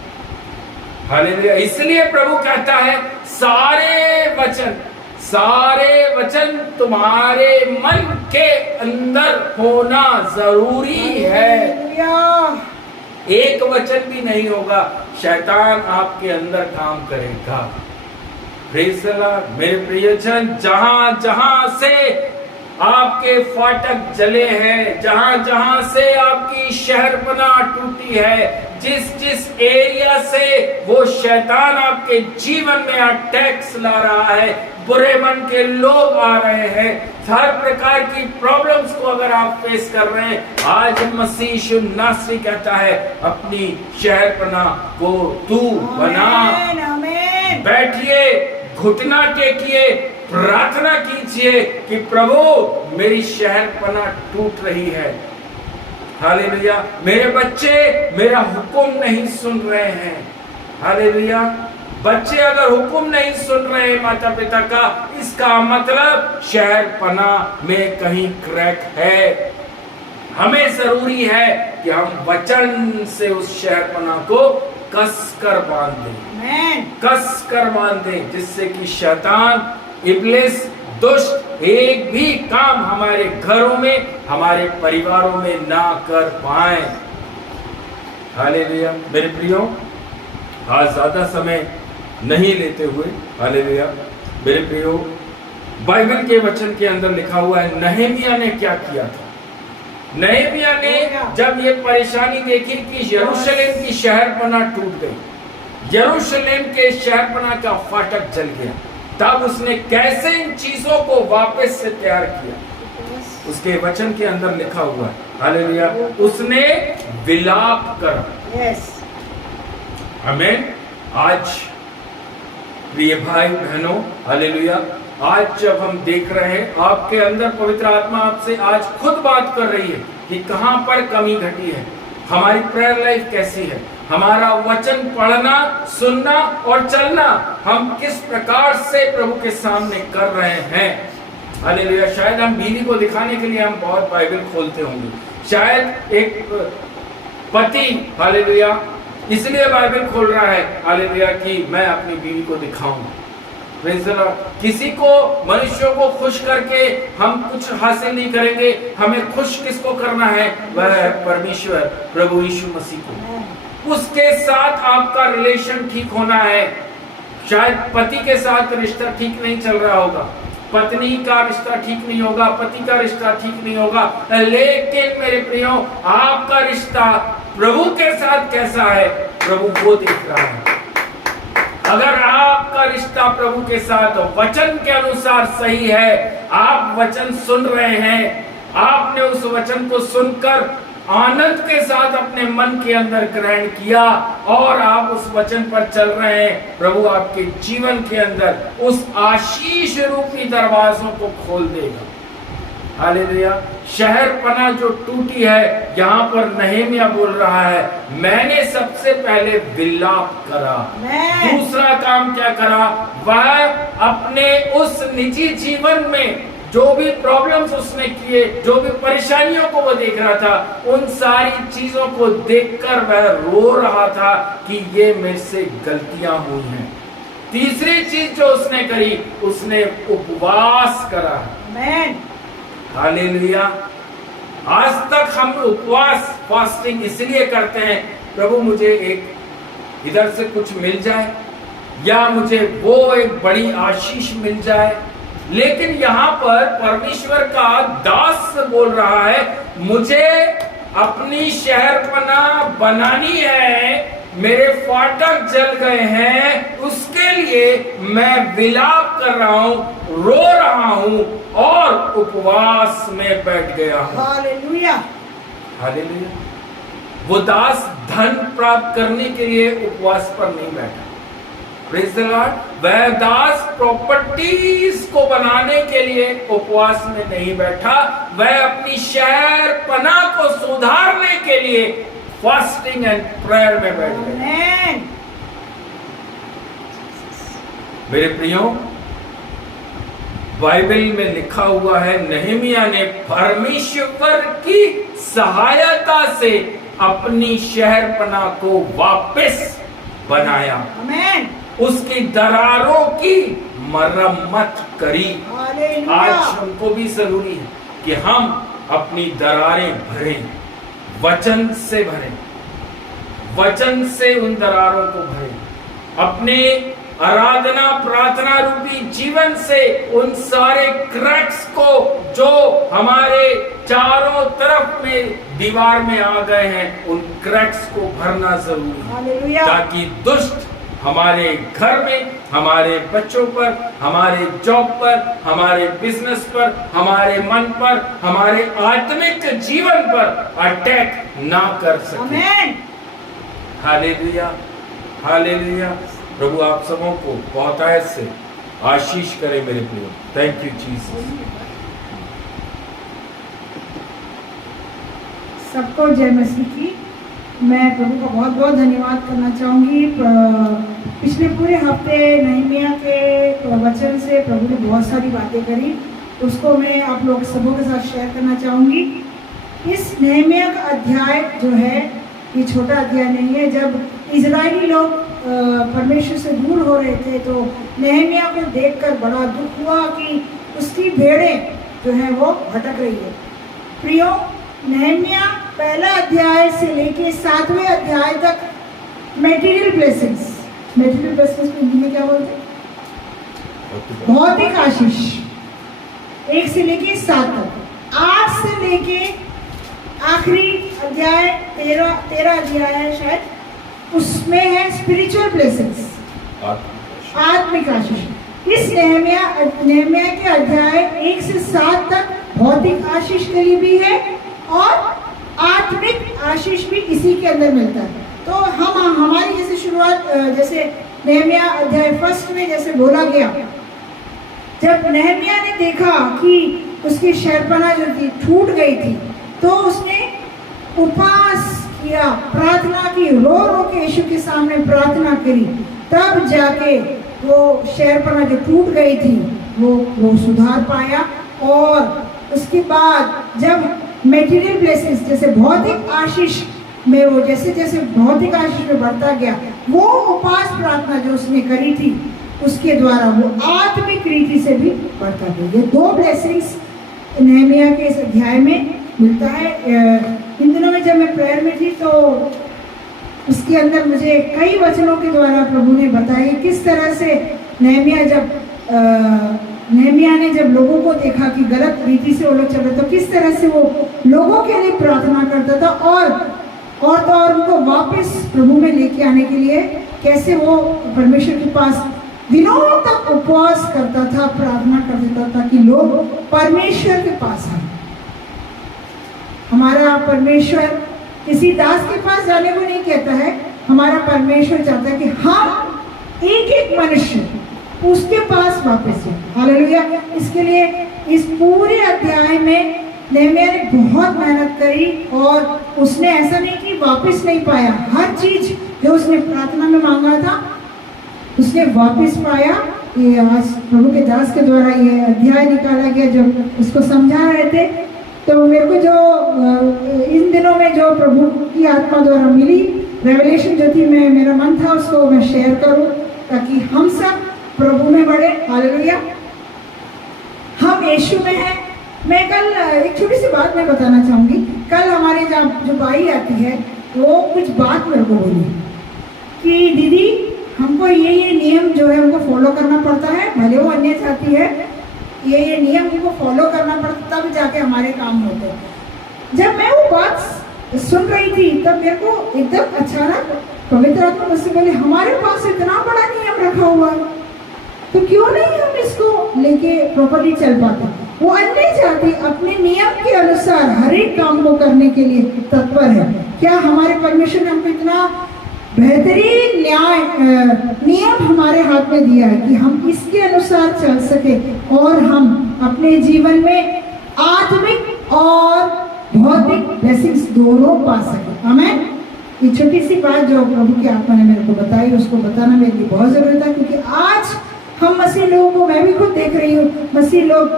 हालेलुया, इसलिए प्रभु कहता है सारे वचन तुम्हारे मन के अंदर होना जरूरी है। एक वचन भी नहीं होगा, शैतान आपके अंदर काम करेगा। Praise the Lord. मेरे प्रियजन, जहां जहां से आपके फाटक जले हैं, जहां जहां से आपकी शहरपना टूटी है, जिस एरिया से वो शैतान आपके जीवन में अटैक्स ला रहा है, बुरे मन के लोग आ रहे हैं, हर प्रकार की प्रॉब्लम्स को अगर आप फेस कर रहे हैं, आज मसीह यीशु नासरी कहता है, अपनी शहरपना को तू बना। बैठिए, घुटना टेकिए, प्रार्थना कीजिए कि प्रभु मेरी शहरपना टूट रही है। हालेलुया, मेरे बच्चे मेरा हुक्म नहीं सुन रहे हैं। हालेलुया, बच्चे अगर हुक्म नहीं सुन रहे हैं माता पिता का, इसका मतलब शहरपना में कहीं क्रैक है। हमें जरूरी है कि हम वचन से उस शहरपना को कस कर बांध दें, जिससे कि शैतान, इब्लिस, दुष्ट एक भी काम हमारे घरों में, हमारे परिवारों में ना कर पाए। हालेलुया, मेरे प्रियो, आज ज्यादा समय नहीं लेते हुए, हालेलुया, मेरे प्रियो, बाइबल के वचन के अंदर लिखा हुआ है, नहमीया ने क्या किया था। नहमीया ने जब ये परेशानी देखी कि यरूशलेम की शहरपना टूट गई, यरूशलेम के शहरपना का फाटक जल गया, तब उसने कैसे इन चीजों को वापस से तैयार किया, उसके वचन के अंदर लिखा हुआ है। हालेलुया, उसने विलाप करा। आमीन। आज प्रिय भाई बहनों, हालेलुया, आज जब हम देख रहे हैं, आपके अंदर पवित्र आत्मा आपसे आज खुद बात कर रही है कि कहां पर कमी घटी है, हमारी प्रेयर लाइफ कैसी है, हमारा वचन पढ़ना, सुनना और चलना हम किस प्रकार से प्रभु के सामने कर रहे हैं। हालेलुया, शायद हम बीवी को दिखाने के लिए हम बहुत बाइबल खोलते होंगे, शायद एक पति, हालेलुया, इसलिए बाइबल खोल रहा है हालेलुया कि मैं अपनी बीवी को दिखाऊं। Praise the Lord. किसी को, मनुष्यों को खुश करके हम कुछ हासिल नहीं करेंगे। हमें खुश किसको करना है? वह है परमेश्वर, प्रभु यीशु मसीह को। उसके साथ आपका रिलेशन ठीक होना है। शायद पति के साथ रिश्ता ठीक नहीं चल रहा होगा, पत्नी का रिश्ता ठीक नहीं होगा, पति का रिश्ता ठीक नहीं होगा, लेकिन मेरे प्रियो आपका रिश्ता प्रभु के साथ कैसा है, प्रभु वो देख रहा है। अगर आपका रिश्ता प्रभु के साथ वचन के अनुसार सही है, आप वचन सुन रहे हैं, आपने उस वचन को सुनकर आनंद के साथ अपने मन के अंदर ग्रहण किया और आप उस वचन पर चल रहे हैं, प्रभु आपके जीवन के अंदर उस आशीष रूपी दरवाजों को खोल देगा। हालेलुया। शहरपना जो टूटी है, यहाँ पर नहम्याह बोल रहा है, मैंने सबसे पहले विलाप करा। दूसरा काम क्या करा? वह अपने उस निजी जीवन में जो भी प्रॉब्लम्स उसने किए, जो भी परेशानियों को वो देख रहा था, उन सारी चीजों को देखकर वह रो रहा था कि ये मेरे से गलतियां हुई हैं। तीसरी चीज जो उसने करी, उसने उपवास करा। हालेलुया। आज तक हम उपवास, फास्टिंग इसलिए करते हैं, प्रभु मुझे एक इधर से कुछ मिल जाए या मुझे वो एक बड़ी आशीष मिल जाए। लेकिन यहाँ पर परमेश्वर का दास बोल रहा है, मुझे अपनी शहरपना बनानी है, मेरे फाटक जल गए हैं, उसके लिए मैं विलाप कर रहा हूं, रो रहा हूं और उपवास में बैठ गया हूं। हालेलुया। हालेलुया। वो दास धन प्राप्त करने के लिए उपवास पर नहीं बैठा। Praise the Lord. वह दास प्रॉपर्टीज को बनाने के लिए उपवास में नहीं बैठा, वह अपनी शहरपना को सुधारने के लिए फास्टिंग एंड प्रेयर में बैठ गए। मेरे प्रियो, बाइबल में लिखा हुआ है, नहम्याह ने परमेश्वर की सहायता से अपनी शहरपना को वापस बनाया। आमीन। उसकी दरारों की मरम्मत करी। आज हमको भी जरूरी है कि हम अपनी दरारें भरें, वचन से भरें, वचन से उन दरारों को भरें, अपने आराधना प्रार्थना रूपी जीवन से उन सारे क्रैक्स को जो हमारे चारों तरफ में दीवार में आ गए हैं, उन क्रैक्स को भरना जरूरी है, ताकि दुष्ट हमारे घर में, हमारे बच्चों पर, हमारे जॉब पर, हमारे बिजनेस पर, हमारे मन पर, हमारे आत्मिक जीवन पर अटैक ना कर सके। हालेलुया। हालेलुया। प्रभु आप सबों को बहुतायत से आशीष करे मेरे प्रियो। Thank you Jesus. सबको जय मसीह की। मैं प्रभु का बहुत बहुत धन्यवाद करना चाहूँगी। पिछले पूरे हफ्ते नहम्याह के वचन से प्रभु ने बहुत सारी बातें करी, उसको मैं आप लोग सबों के साथ शेयर करना चाहूँगी। इस नहम्याह का अध्याय जो है, ये छोटा अध्याय नहीं है। जब इजरायली लोग परमेश्वर से दूर हो रहे थे, तो नहम्याह को देखकर बड़ा दुख हुआ कि उसकी भेड़ें जो है वो भटक रही है। प्रियो, नहम्याह पहला अध्याय से लेके 7वें अध्याय तक material blessings, material blessings Hindi में क्या बोलते हैं? भौतिक आशीष, 1 से लेके 7 तक। 8 से लेके आखिरी अध्याय 13 अध्याय है शायद, उसमें है स्पिरिचुअल ब्लेसिंग्स, आत्मिक आशीष। इस नहम्याह के अध्याय 1 से 7 तक भौतिक आशीष के लिए भी है और आत्मिक आशीष भी इसी के अंदर मिलता है। तो हम हमारी जैसे शुरुआत, जैसे नहम्याह अध्याय 1 में जैसे बोला गया, जब नहम्याह ने देखा कि उसकी शहरपना जो थी टूट गई थी, तो उसने उपवास किया, प्रार्थना की, रो रो के यीशु के सामने प्रार्थना करी, तब जाके वो शहरपना जो टूट गई थी वो सुधार पाया। और उसके बाद जब मटेरियल ब्लेसिंग्स जैसे भौतिक आशीष में वो जैसे जैसे भौतिक आशीष में बढ़ता गया, वो उपवास प्रार्थना जो उसने करी थी उसके द्वारा वो आत्मिक रीति से भी बढ़ता गया। ये 2 ब्लेसिंग्स नेहमिया के इस अध्याय में मिलता है। इन दिनों में जब मैं प्रेयर में थी तो उसके अंदर मुझे कई वचनों के द्वारा प्रभु ने बताया किस तरह से नेहमिया ने जब लोगों को देखा कि गलत रीति से वो लोग चल रहे, तो किस तरह से वो लोगों के लिए प्रार्थना करता था और उनको वापस प्रभु में लेके आने के लिए कैसे वो परमेश्वर के पास दिनों तक उपवास करता था, प्रार्थना करता था कि लोग परमेश्वर के पास आए। हमारा परमेश्वर किसी दास के पास जाने को नहीं कहता है, हमारा परमेश्वर चाहता है कि हम एक मनुष्य उसके पास वापस जाए। हालेलुया। इसके लिए इस पूरे अध्याय में नेहमिया ने बहुत मेहनत करी और उसने ऐसा नहीं कि वापस नहीं पाया, हर चीज जो उसने प्रार्थना में मांगा था उसने वापस पाया। ये आज प्रभु के दास के द्वारा ये अध्याय निकाला गया, जब उसको समझा रहे थे तो मेरे को जो इन दिनों में जो प्रभु की आत्मा द्वारा मिली रेवलेशन जो थी, मेरा मन था उसको मैं शेयर करूं ताकि हम सब प्रभु में बढ़े। हालेलुया। हम यीशु में हैं। मैं कल एक छोटी सी बात मैं बताना चाहूँगी। कल हमारे जहाँ जो बाई आती है वो कुछ बात मेरे को बोली कि दीदी हमको ये नियम जो है उनको फॉलो करना पड़ता है, भले वो अन्य जाती है, ये नियम उनको फॉलो करना पड़ता तब जाके हमारे काम होते हैं। जब मैं वो बात सुन रही थी तब मेरे को एकदम अचानक पवित्र आत्मा मुझसे बोले हमारे पास इतना बड़ा नियम रखा हुआ है तो क्यों नहीं हम इसको लेके प्रॉपर्ली चल पाते। वो अन्य जाति अपने नियम के अनुसार हर एक काम को करने के लिए तत्पर है। क्या हमारे परमेश्वर ने हमको इतना बेहतरीन नियम हमारे हाथ में दिया है कि हम इसके अनुसार चल सके और हम अपने जीवन में आत्मिक और भौतिक ब्लेसिंग्स दोनों पा सके। आमीन। ये छोटी सी बात जो प्रभु की आत्मा ने मेरे को बताई उसको बताना मेरे लिए बहुत जरूरी था, क्योंकि आज हम मसीह लोगों को, मैं भी खुद देख रही हूँ, मसीह लोग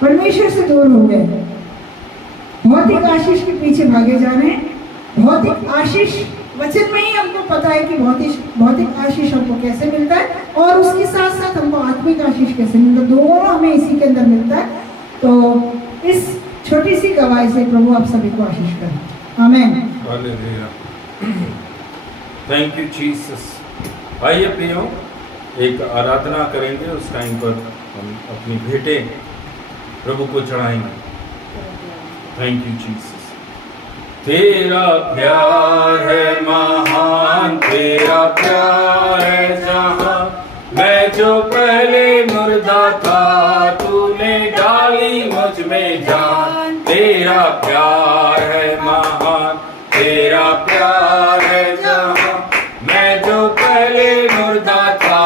परमेश्वर से दूर हो गए, भौतिक आशीष के पीछे भागे जा रहे हैं। भौतिक आशीष वचन में ही हमको पता है कि भौतिक आशीष हमको कैसे मिलता है और उसके साथ साथ हमको आत्मिक आशीष कैसे मिलता है, दोनों हमें इसी के अंदर मिलता है। तो इस छोटी सी गवाही से प्रभु आप सभी को आशीष करें। आमीन। हालेलुया। Thank you Jesus. आइए प्रियो, एक आराधना करेंगे। उस टाइम पर हम अपनी भेंटें प्रभु को चढ़ाएंगे। Thank you Jesus. तेरा प्यार है महान, तेरा प्यार है जहां, मैं जो पहले मुर्दा था तूने डाली मुझ में जान। तेरा प्यार है महान, तेरा प्यार है जहां, मैं जो पहले मुर्दा था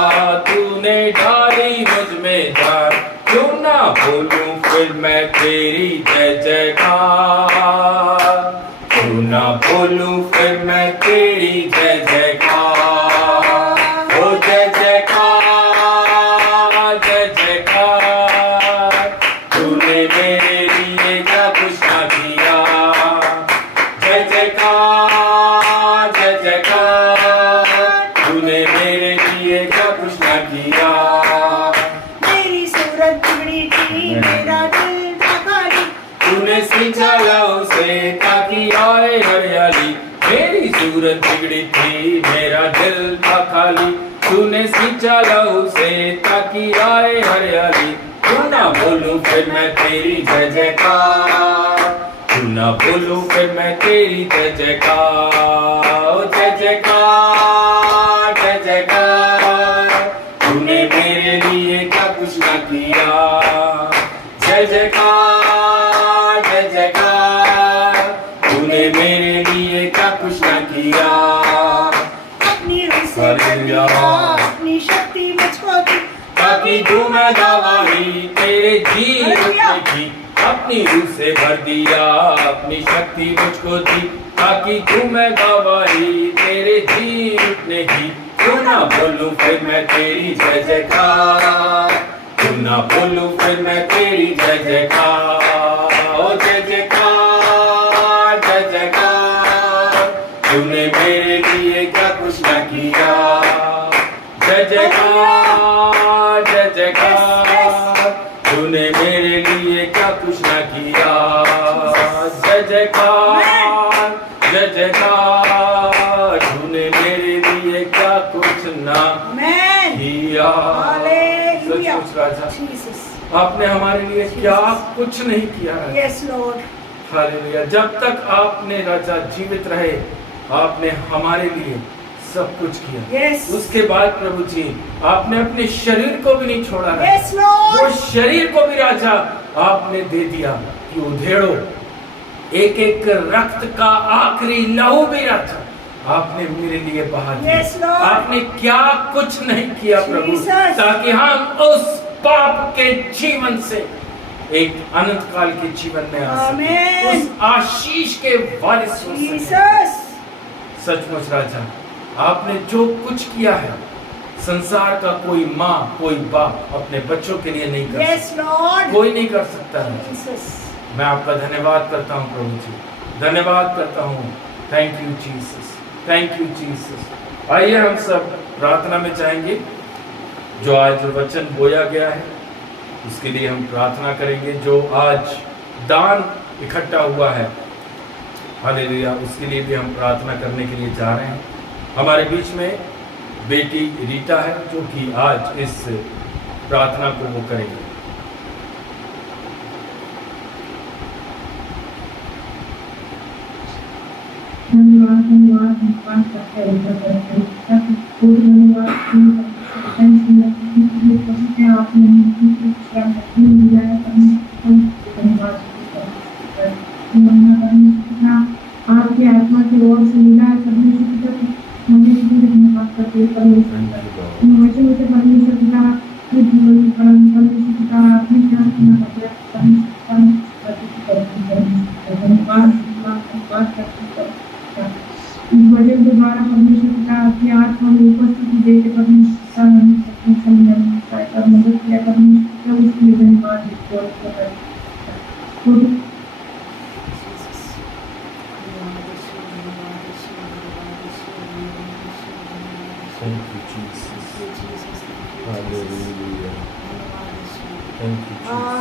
तूने डाली मुझ में जान। क्यों ना बोलूं फिर मैं तेरी जय जयकार, क्यों ना बोलूं फिर मैं तेरी जय जयकार। ओ जय जयकार, जय जयकार, तूने मेरे लिए क्या कुछ ना किया। जय जयकार, जय जयकार, तूने मेरे लिए क्या कुछ ना किया। मेरी सूरत बिगड़ी थी, मेरा दिल था खाली, तूने सींचा लहू से ताकि आए हरियाली। मेरी सूरत बिगड़ी थी, मेरा दिल था खाली, तूने सींचा लहू से ताकि आए हरियाली। क्यों ना बोलूं फिर मैं तेरी जय जयकार, क्यों ना बोलूं फिर मैं तेरी जय जयकार। जय जयकार, जय जयकार, तूने मेरे लिए क्या कुछ ना किया। जय जयकार, जय जयकार, तूने मेरे लिए क्या कुछ ना किया। अपनी रूह से भर दिया, अपनी शक्ति मुझको दी, ताकि तू मैं गवाही तेरे जी उठने की। अपनी रूह से भर दिया, अपनी शक्ति मुझको दी, ताकि तू मैं गवाही तेरे जी उठने की। क्यों ना बोलूं फिर मैं तेरी जय जयकार, क्यों ना बोलूं फिर मैं तेरी जय जयकार। ओ जय जयकार, जय जयकार, तूने मेरे लिए क्या कुछ ना किया। जय जयकार जय जयकार, तूने मेरे लिए क्या कुछ ना किया। सचमुच राजा, आपने हमारे लिए क्या कुछ नहीं किया। Yes Lord, hallelujah. जब तक आपने राजा जीवित रहे, आपने हमारे लिए सब कुछ किया। yes. उसके बाद प्रभु जी आपने अपने शरीर को भी नहीं छोड़ा है। yes, Lord. वो शरीर को भी राजा आपने दे दिया कि उधेड़ो, एक एक रक्त का आखिरी लहू भी राजा आपने मेरे लिए बहा दिया। yes, Lord. आपने क्या कुछ नहीं किया प्रभु, Jesus. ताकि हम उस पाप के जीवन से एक अनंत काल के जीवन में आ सके, Amen. उस आशीष के वारिस हो सके। Jesus. सचमुच राजा, आपने जो कुछ किया है, संसार का कोई माँ कोई बाप अपने बच्चों के लिए नहीं कर yes, सकता। Lord. कोई नहीं कर सकता है। Jesus. मैं आपका धन्यवाद करता हूँ प्रभु जी, धन्यवाद करता हूँ। Thank you Jesus, thank you Jesus. आइए हम सब प्रार्थना में जाएंगे। जो आज वचन बोया गया है उसके लिए हम प्रार्थना करेंगे। जो आज दान इकट्ठा हुआ है, हालेलुया, उसके लिए भी हम प्रार्थना करने के लिए जा रहे हैं। हमारे बीच में बेटी रीटा है जो कि आज इस प्रार्थना को वो करेंगे। धन्यवाद धन्यवाद धन्यवाद करते हैं, आपकी आत्मा की ओर से मिला है। परमेश्वर धन्यवाद करते हैं। परमेश्वर पिता भजन के द्वारा परमेश्वर पिता अपनी आत्मा में उपस्थिति देकर परमेश्वर मदद किया। परमेश्वर उसके लिए धन्यवाद Thank you, Jesus. Hallelujah. Thank you, Jesus.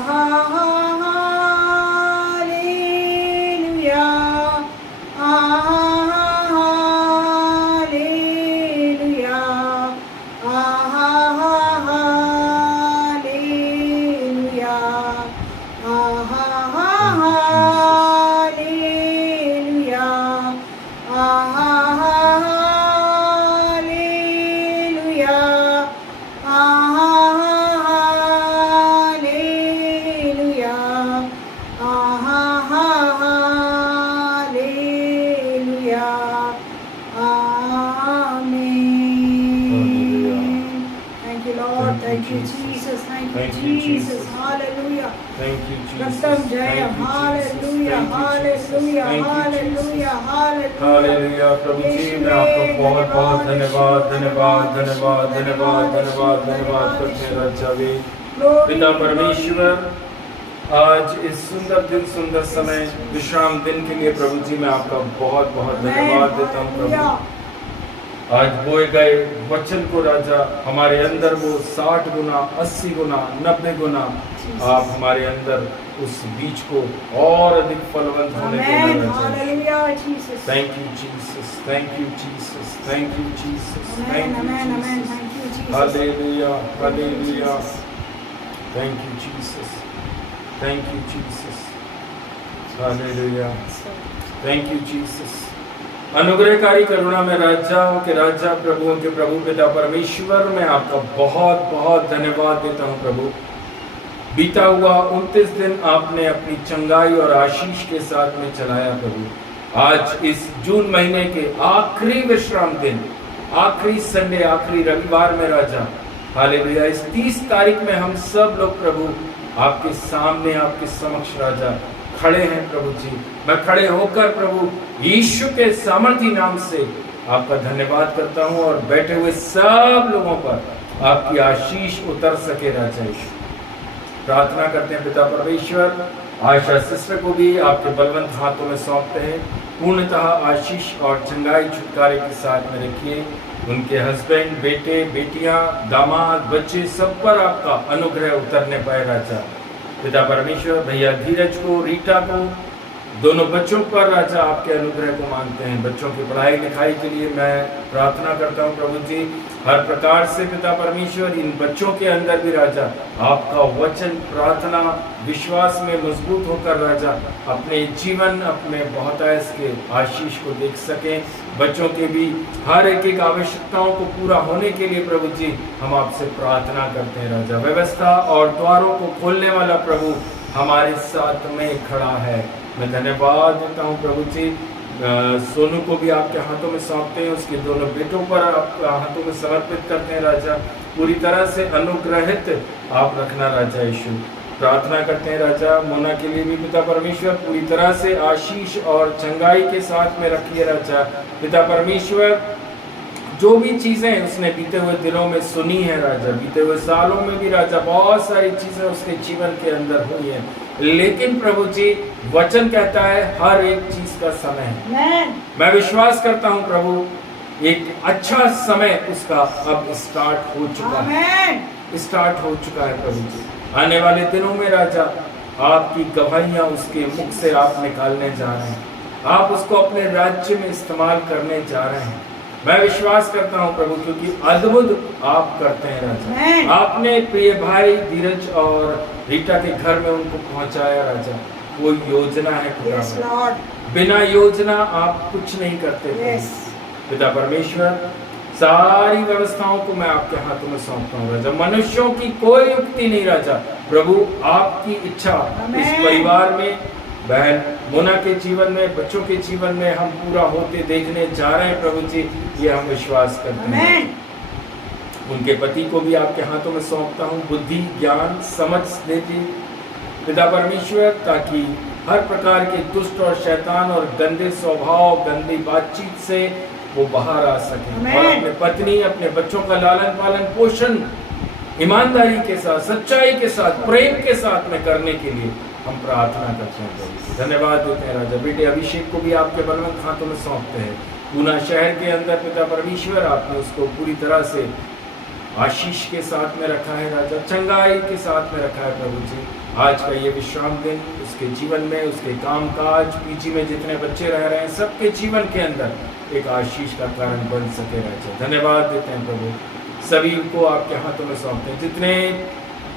Thank you, Jesus. Thank you, Jesus. Hallelujah. Thank you, Jesus. Raktam Jaya. Hallelujah. Hallelujah. Hallelujah. Hallelujah. Hallelujah. प्रभु जी मैं आपका बहुत बहुत धन्यवाद धन्यवाद धन्यवाद धन्यवाद धन्यवाद धन्यवाद करते हैं राजा वे पिता परमेश्वर। आज इस सुंदर दिन सुंदर समय विश्राम दिन के लिए प्रभु जी मैं आपका बहुत बहुत धन्यवाद देता हूँ प्रभु। आज बोए गए वचन को राजा हमारे अंदर वो 60 गुना 80 गुना 90 गुना आप हमारे अंदर उस बीज को और अधिक फलवंत होने देना राजा। Thank you Jesus, thank you Jesus, thank you Jesus, thank you Jesus. Hallelujah hallelujah. Thank you Jesus, thank you Jesus. Hallelujah. Thank you Jesus. अनुग्रहकारी करुणा में राजाओं के राजा प्रभुओं के प्रभु पिता परमेश्वर मैं आपका बहुत बहुत धन्यवाद देता हूं प्रभु। बीता हुआ 29 दिन आपने अपनी चंगाई और आशीष के साथ में चलाया प्रभु। आज इस जून महीने के आखिरी विश्राम दिन, आखिरी संडे, आखिरी रविवार में राजा हालेलुया इस 30 तारीख में हम सब लोग प्रभु आपके सामने आपके समक्ष राजा खड़े हैं प्रभु जी। मैं खड़े होकर प्रभु यीशु के सामर्थी नाम से आपका धन्यवाद करता हूं और बैठे हुए सब लोगों पर आपकी आशीष उतर सके राजा यीशु। प्रार्थना करते हैं पिता परमेश्वर, आशा सिस्टर को भी आपके बलवंत हाथों में सौंपते हैं। पूर्णतः आशीष और चंगाई छुटकारे के साथ में रखिए। उनके हस्बैंड, बेटे, बेटियां, दामाद, बच्चे सब पर आपका अनुग्रह उतरने पाए राजा। पिता परमेश्वर भैया धीरज को, रीटा को, दोनों बच्चों पर राजा आपके अनुग्रह को मांगते हैं। बच्चों की पढ़ाई लिखाई के लिए मैं प्रार्थना करता हूँ प्रभु जी, हर प्रकार से पिता परमेश्वर इन बच्चों के अंदर भी राजा आपका वचन, प्रार्थना, विश्वास में मजबूत होकर राजा अपने जीवन, अपने बहुतायत के आशीष को देख सकें। बच्चों के भी हर एक आवश्यकताओं को पूरा होने के लिए प्रभु जी हम आपसे प्रार्थना करते हैं राजा। व्यवस्था और द्वारों को खोलने वाला प्रभु हमारे साथ में खड़ा है। मैं धन्यवाद देता हूँ प्रभु जी। सोनू को भी आपके हाथों में सौंपते हैं, उसके दोनों बेटों पर आपके हाथों में समर्पित करते हैं राजा। पूरी तरह से अनुग्रहित आप रखना राजा यीशु। प्रार्थना करते हैं राजा मोना के लिए भी पिता परमेश्वर, पूरी तरह से आशीष और चंगाई के साथ में रखिए राजा। पिता परमेश्वर जो भी चीज़ें उसने बीते हुए दिनों में सुनी है राजा, बीते हुए सालों में भी राजा बहुत सारी चीज़ें उसके जीवन के अंदर हुई हैं, लेकिन प्रभु जी वचन कहता है हर एक चीज़ का समय है। मैं विश्वास करता हूँ प्रभु एक अच्छा समय उसका अब स्टार्ट हो चुका है प्रभु जी। आने वाले दिनों में राजा आपकी गवाहियाँ उसके मुख से आप निकालने जा रहे हैं, आप उसको अपने राज्य में इस्तेमाल करने जा रहे हैं। मैं विश्वास करता हूं प्रभु, क्योंकि अद्भुत आप करते हैं राजा। आपने प्रिय भाई धीरज और रीटा के घर में उनको पहुंचाया राजा, वो योजना है खुदा। बिना योजना आप कुछ नहीं करते पिता परमेश्वर। सारी व्यवस्थाओं को मैं आपके हाथों में सौंपता हूँ राजा। मनुष्यों की कोई युक्ति नहीं राजा, प्रभु आपकी इच्छा इस परिवार में, बहन मोना के जीवन में, बच्चों के जीवन में हम पूरा होते देखने जा रहे हैं प्रभु जी, ये हम विश्वास करते हैं। उनके पति को भी आपके हाथों में सौंपता हूँ, बुद्धि, ज्ञान, समझ देती पिता परमेश्वर, ताकि हर प्रकार के दुष्ट और शैतान और गंदे स्वभाव, गंदी बातचीत से वो बाहर आ सके और अपने पत्नी, अपने बच्चों का लालन पालन पोषण ईमानदारी के साथ, सच्चाई के साथ, प्रेम के साथ में करने के लिए हम प्रार्थना करते हैं। धन्यवाद देते हैं राजा। बेटे अभिषेक को भी आपके बलवंत हाथों में सौंपते हैं। पूना शहर के अंदर पिता परमेश्वर आपने उसको पूरी तरह से आशीष के साथ में रखा है राजा, चंगाई के साथ में रखा है प्रभु जी। आज का ये विश्राम दिन उसके जीवन में, उसके काम काज, पीजी में जितने बच्चे रह रहे हैं, सबके जीवन के अंदर एक आशीष का कारण बन सके राजा। धन्यवाद देते हैं प्रभु। सभी को आपके हाथों में सौंपते हैं। जितने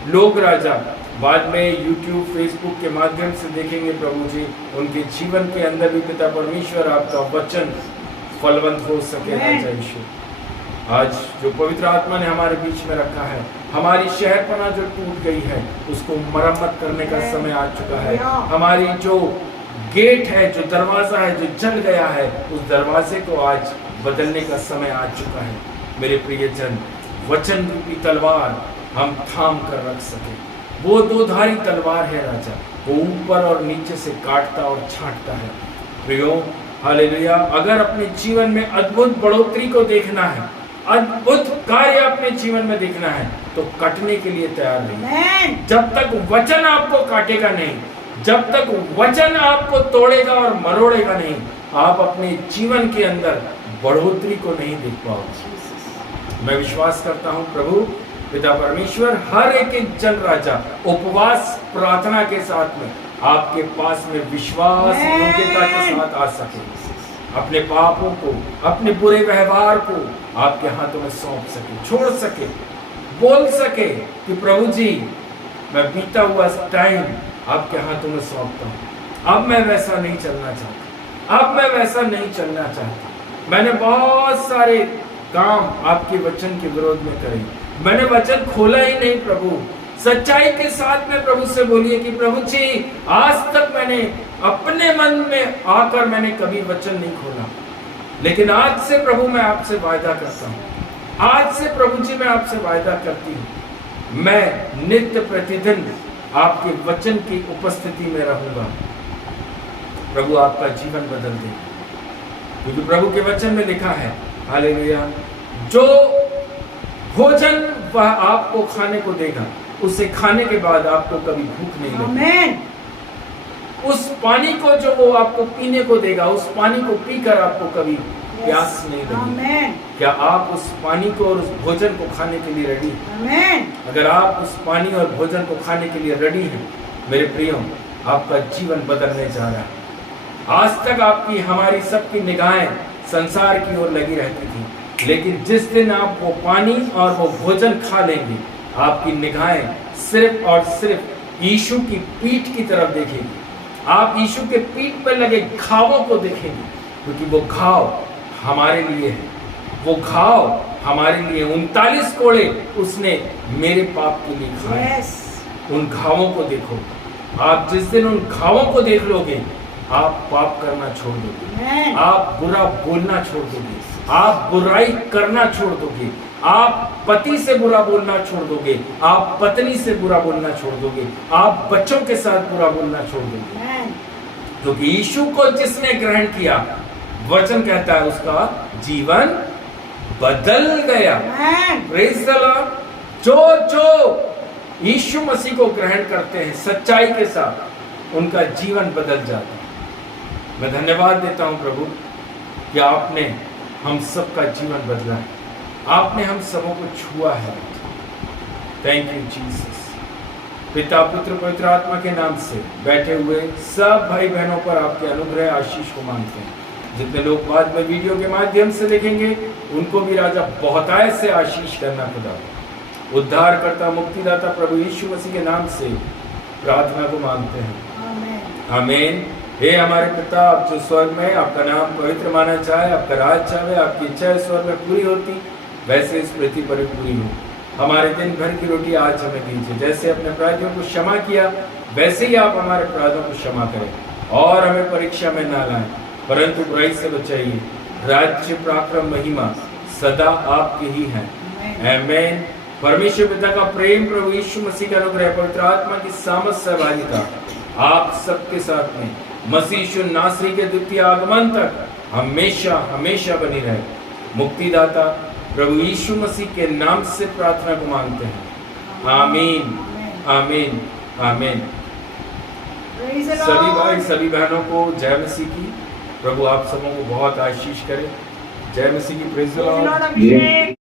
लोग राजा बाद में YouTube, Facebook के माध्यम से देखेंगे प्रभु जी, उनके जीवन के अंदर भी पिता परमेश्वर आपका वचन फलवंत हो सके राजा यीशु। आज जो पवित्र आत्मा ने हमारे बीच में रखा है, हमारी शहरपना जो टूट गई है उसको मरम्मत करने का समय आ चुका है। हमारी जो गेट है, जो दरवाजा है, जो जल गया है, उस दरवाजे को आज बदलने का समय आ चुका है। मेरे प्रियजन, वचन रूपी तलवार हम थाम कर रख सके। वो दोधारी तलवार है राजा, वो ऊपर और नीचे से काटता और छांटता है। प्रियो हालेलुया, अगर अपने जीवन में अद्भुत बढ़ोतरी को देखना है, अद्भुत कार्य अपने जीवन में देखना है, तो कटने के लिए तैयार नहीं। जब तक वचन आपको काटेगा नहीं, जब तक वचन आपको तोड़ेगा और मरोड़ेगा नहीं, आप अपने जीवन के अंदर बढ़ोतरी को नहीं देख पाओगे। मैं विश्वास करता हूं प्रभु पिता परमेश्वर हर एक जन राजा उपवास प्रार्थना के साथ में आपके पास में विश्वास योग्यता के साथ आ सके, अपने पापों को, अपने बुरे व्यवहार को आपके हाथों में सौंप सके, छोड़ सके, बोल सके कि प्रभु जी मैं बीता हुआ टाइम आपके हाथों में सौंपता हूँ। अब मैं वैसा नहीं चलना चाहता, अब मैं वैसा नहीं चलना चाहता। मैंने बहुत सारे काम आपके वचन के विरोध में करे, मैंने वचन खोला ही नहीं प्रभु। सच्चाई के साथ में प्रभु से बोलिए कि प्रभु जी आज तक मैंने अपने मन में आकर मैंने कभी वचन नहीं खोला, लेकिन आज से प्रभु मैं आपसे वायदा करता हूँ, आज से प्रभु जी मैं आपसे वायदा करती हूँ, मैं नित्य प्रतिदिन आपके वचन की उपस्थिति में रहूंगा। प्रभु आपका जीवन बदल दे, क्योंकि प्रभु के वचन में लिखा है हालेलुया, जो भोजन वह आपको खाने को देगा, उसे खाने के बाद आपको कभी भूख नहीं लगेगी। उस पानी को जो वो आपको पीने को देगा, उस पानी को पीकर आपको कभी प्यास नहीं लगेगी। क्या आप उस पानी को और उस भोजन को खाने के लिए रेडी हैं? अगर आप उस पानी और भोजन को खाने के लिए रेडी हैं, मेरे प्रियो, आपका जीवन बदलने जा रहा है। आज तक आपकी हमारी सबकी निगाहें संसार की ओर लगी रहती थी, लेकिन जिस दिन आप वो पानी और वो भोजन खा लेंगे, आपकी निगाहें सिर्फ और सिर्फ यीशु की पीठ की तरफ देखेंगी। आप यीशु के पीठ पर लगे घावों को देखेंगे, क्योंकि वो घाव हमारे लिए है। वो घाव हमारे लिए 39 कोड़े उसने मेरे पाप के लिए खाए। उन घावों को देखो। आप जिस दिन उन घावों को देख लोगे, आप पाप करना छोड़ दोगे, आप बुरा बोलना छोड़ दोगे, आप बुराई करना छोड़ दोगे, आप पति से बुरा बोलना छोड़ दोगे, आप पत्नी से बुरा बोलना छोड़ दोगे, आप बच्चों के साथ बुरा बोलना छोड़ दोगे। क्योंकि यीशु को जिसने ग्रहण किया, वचन कहता है उसका जीवन बदल गया। Praise the Lord. जो यीशु मसीह को ग्रहण करते हैं सच्चाई के साथ, उनका जीवन बदल जाता है। मैं धन्यवाद देता हूं प्रभु कि आपने हम सबका जीवन बदला है, आपने हम सबों को छुआ है। Thank you Jesus. पिता, पुत्र, पवित्र आत्मा के नाम से बैठे हुए सब भाई बहनों पर आपके अनुग्रह आशीष को मांगते हैं। जितने लोग बाद में वीडियो के माध्यम से देखेंगे, उनको भी राजा बहुतायत से आशीष करना खुदा। उद्धारकर्ता मुक्तिदाता प्रभु यीशु मसीह के नाम से प्रार्थना को मांगते हैं, आमीन। हे हमारे पिता, आप जो स्वर्ग में, आपका नाम पवित्र माना जाए, आपका राज चाहे, आपकी इच्छा स्वर्ग में पूरी होती वैसे इस पृथ्वी पर पूरी हो। हमारे दिन भर की रोटी आज हमें दीजिए, जैसे अपने अपराधियों को क्षमा किया वैसे ही आप हमारे अपराधों को क्षमा करें, और हमें परीक्षा में ना लाएं, परंतु बुराई से बचाइए। राज्य, पराक्रम, महिमा सदा आपके ही हैं, आमीन। परमेश्वर पिता का प्रेम, प्रभु यीशु मसीह का अनुग्रह, पवित्र आत्मा की सामर्थ सहभागिता आप सबके साथ में मसीह यीशु नासरी के द्वितीय आगमन तक हमेशा हमेशा बनी रहे। मुक्तिदाता प्रभु यीशु मसीह के नाम से प्रार्थना को मांगते हैं, आमीन, आमीन, आमीन। सभी भाई सभी बहनों को जय मसीह की। प्रभु आप सबों को बहुत आशीष करे। जय मसीह की। Praise the Lord.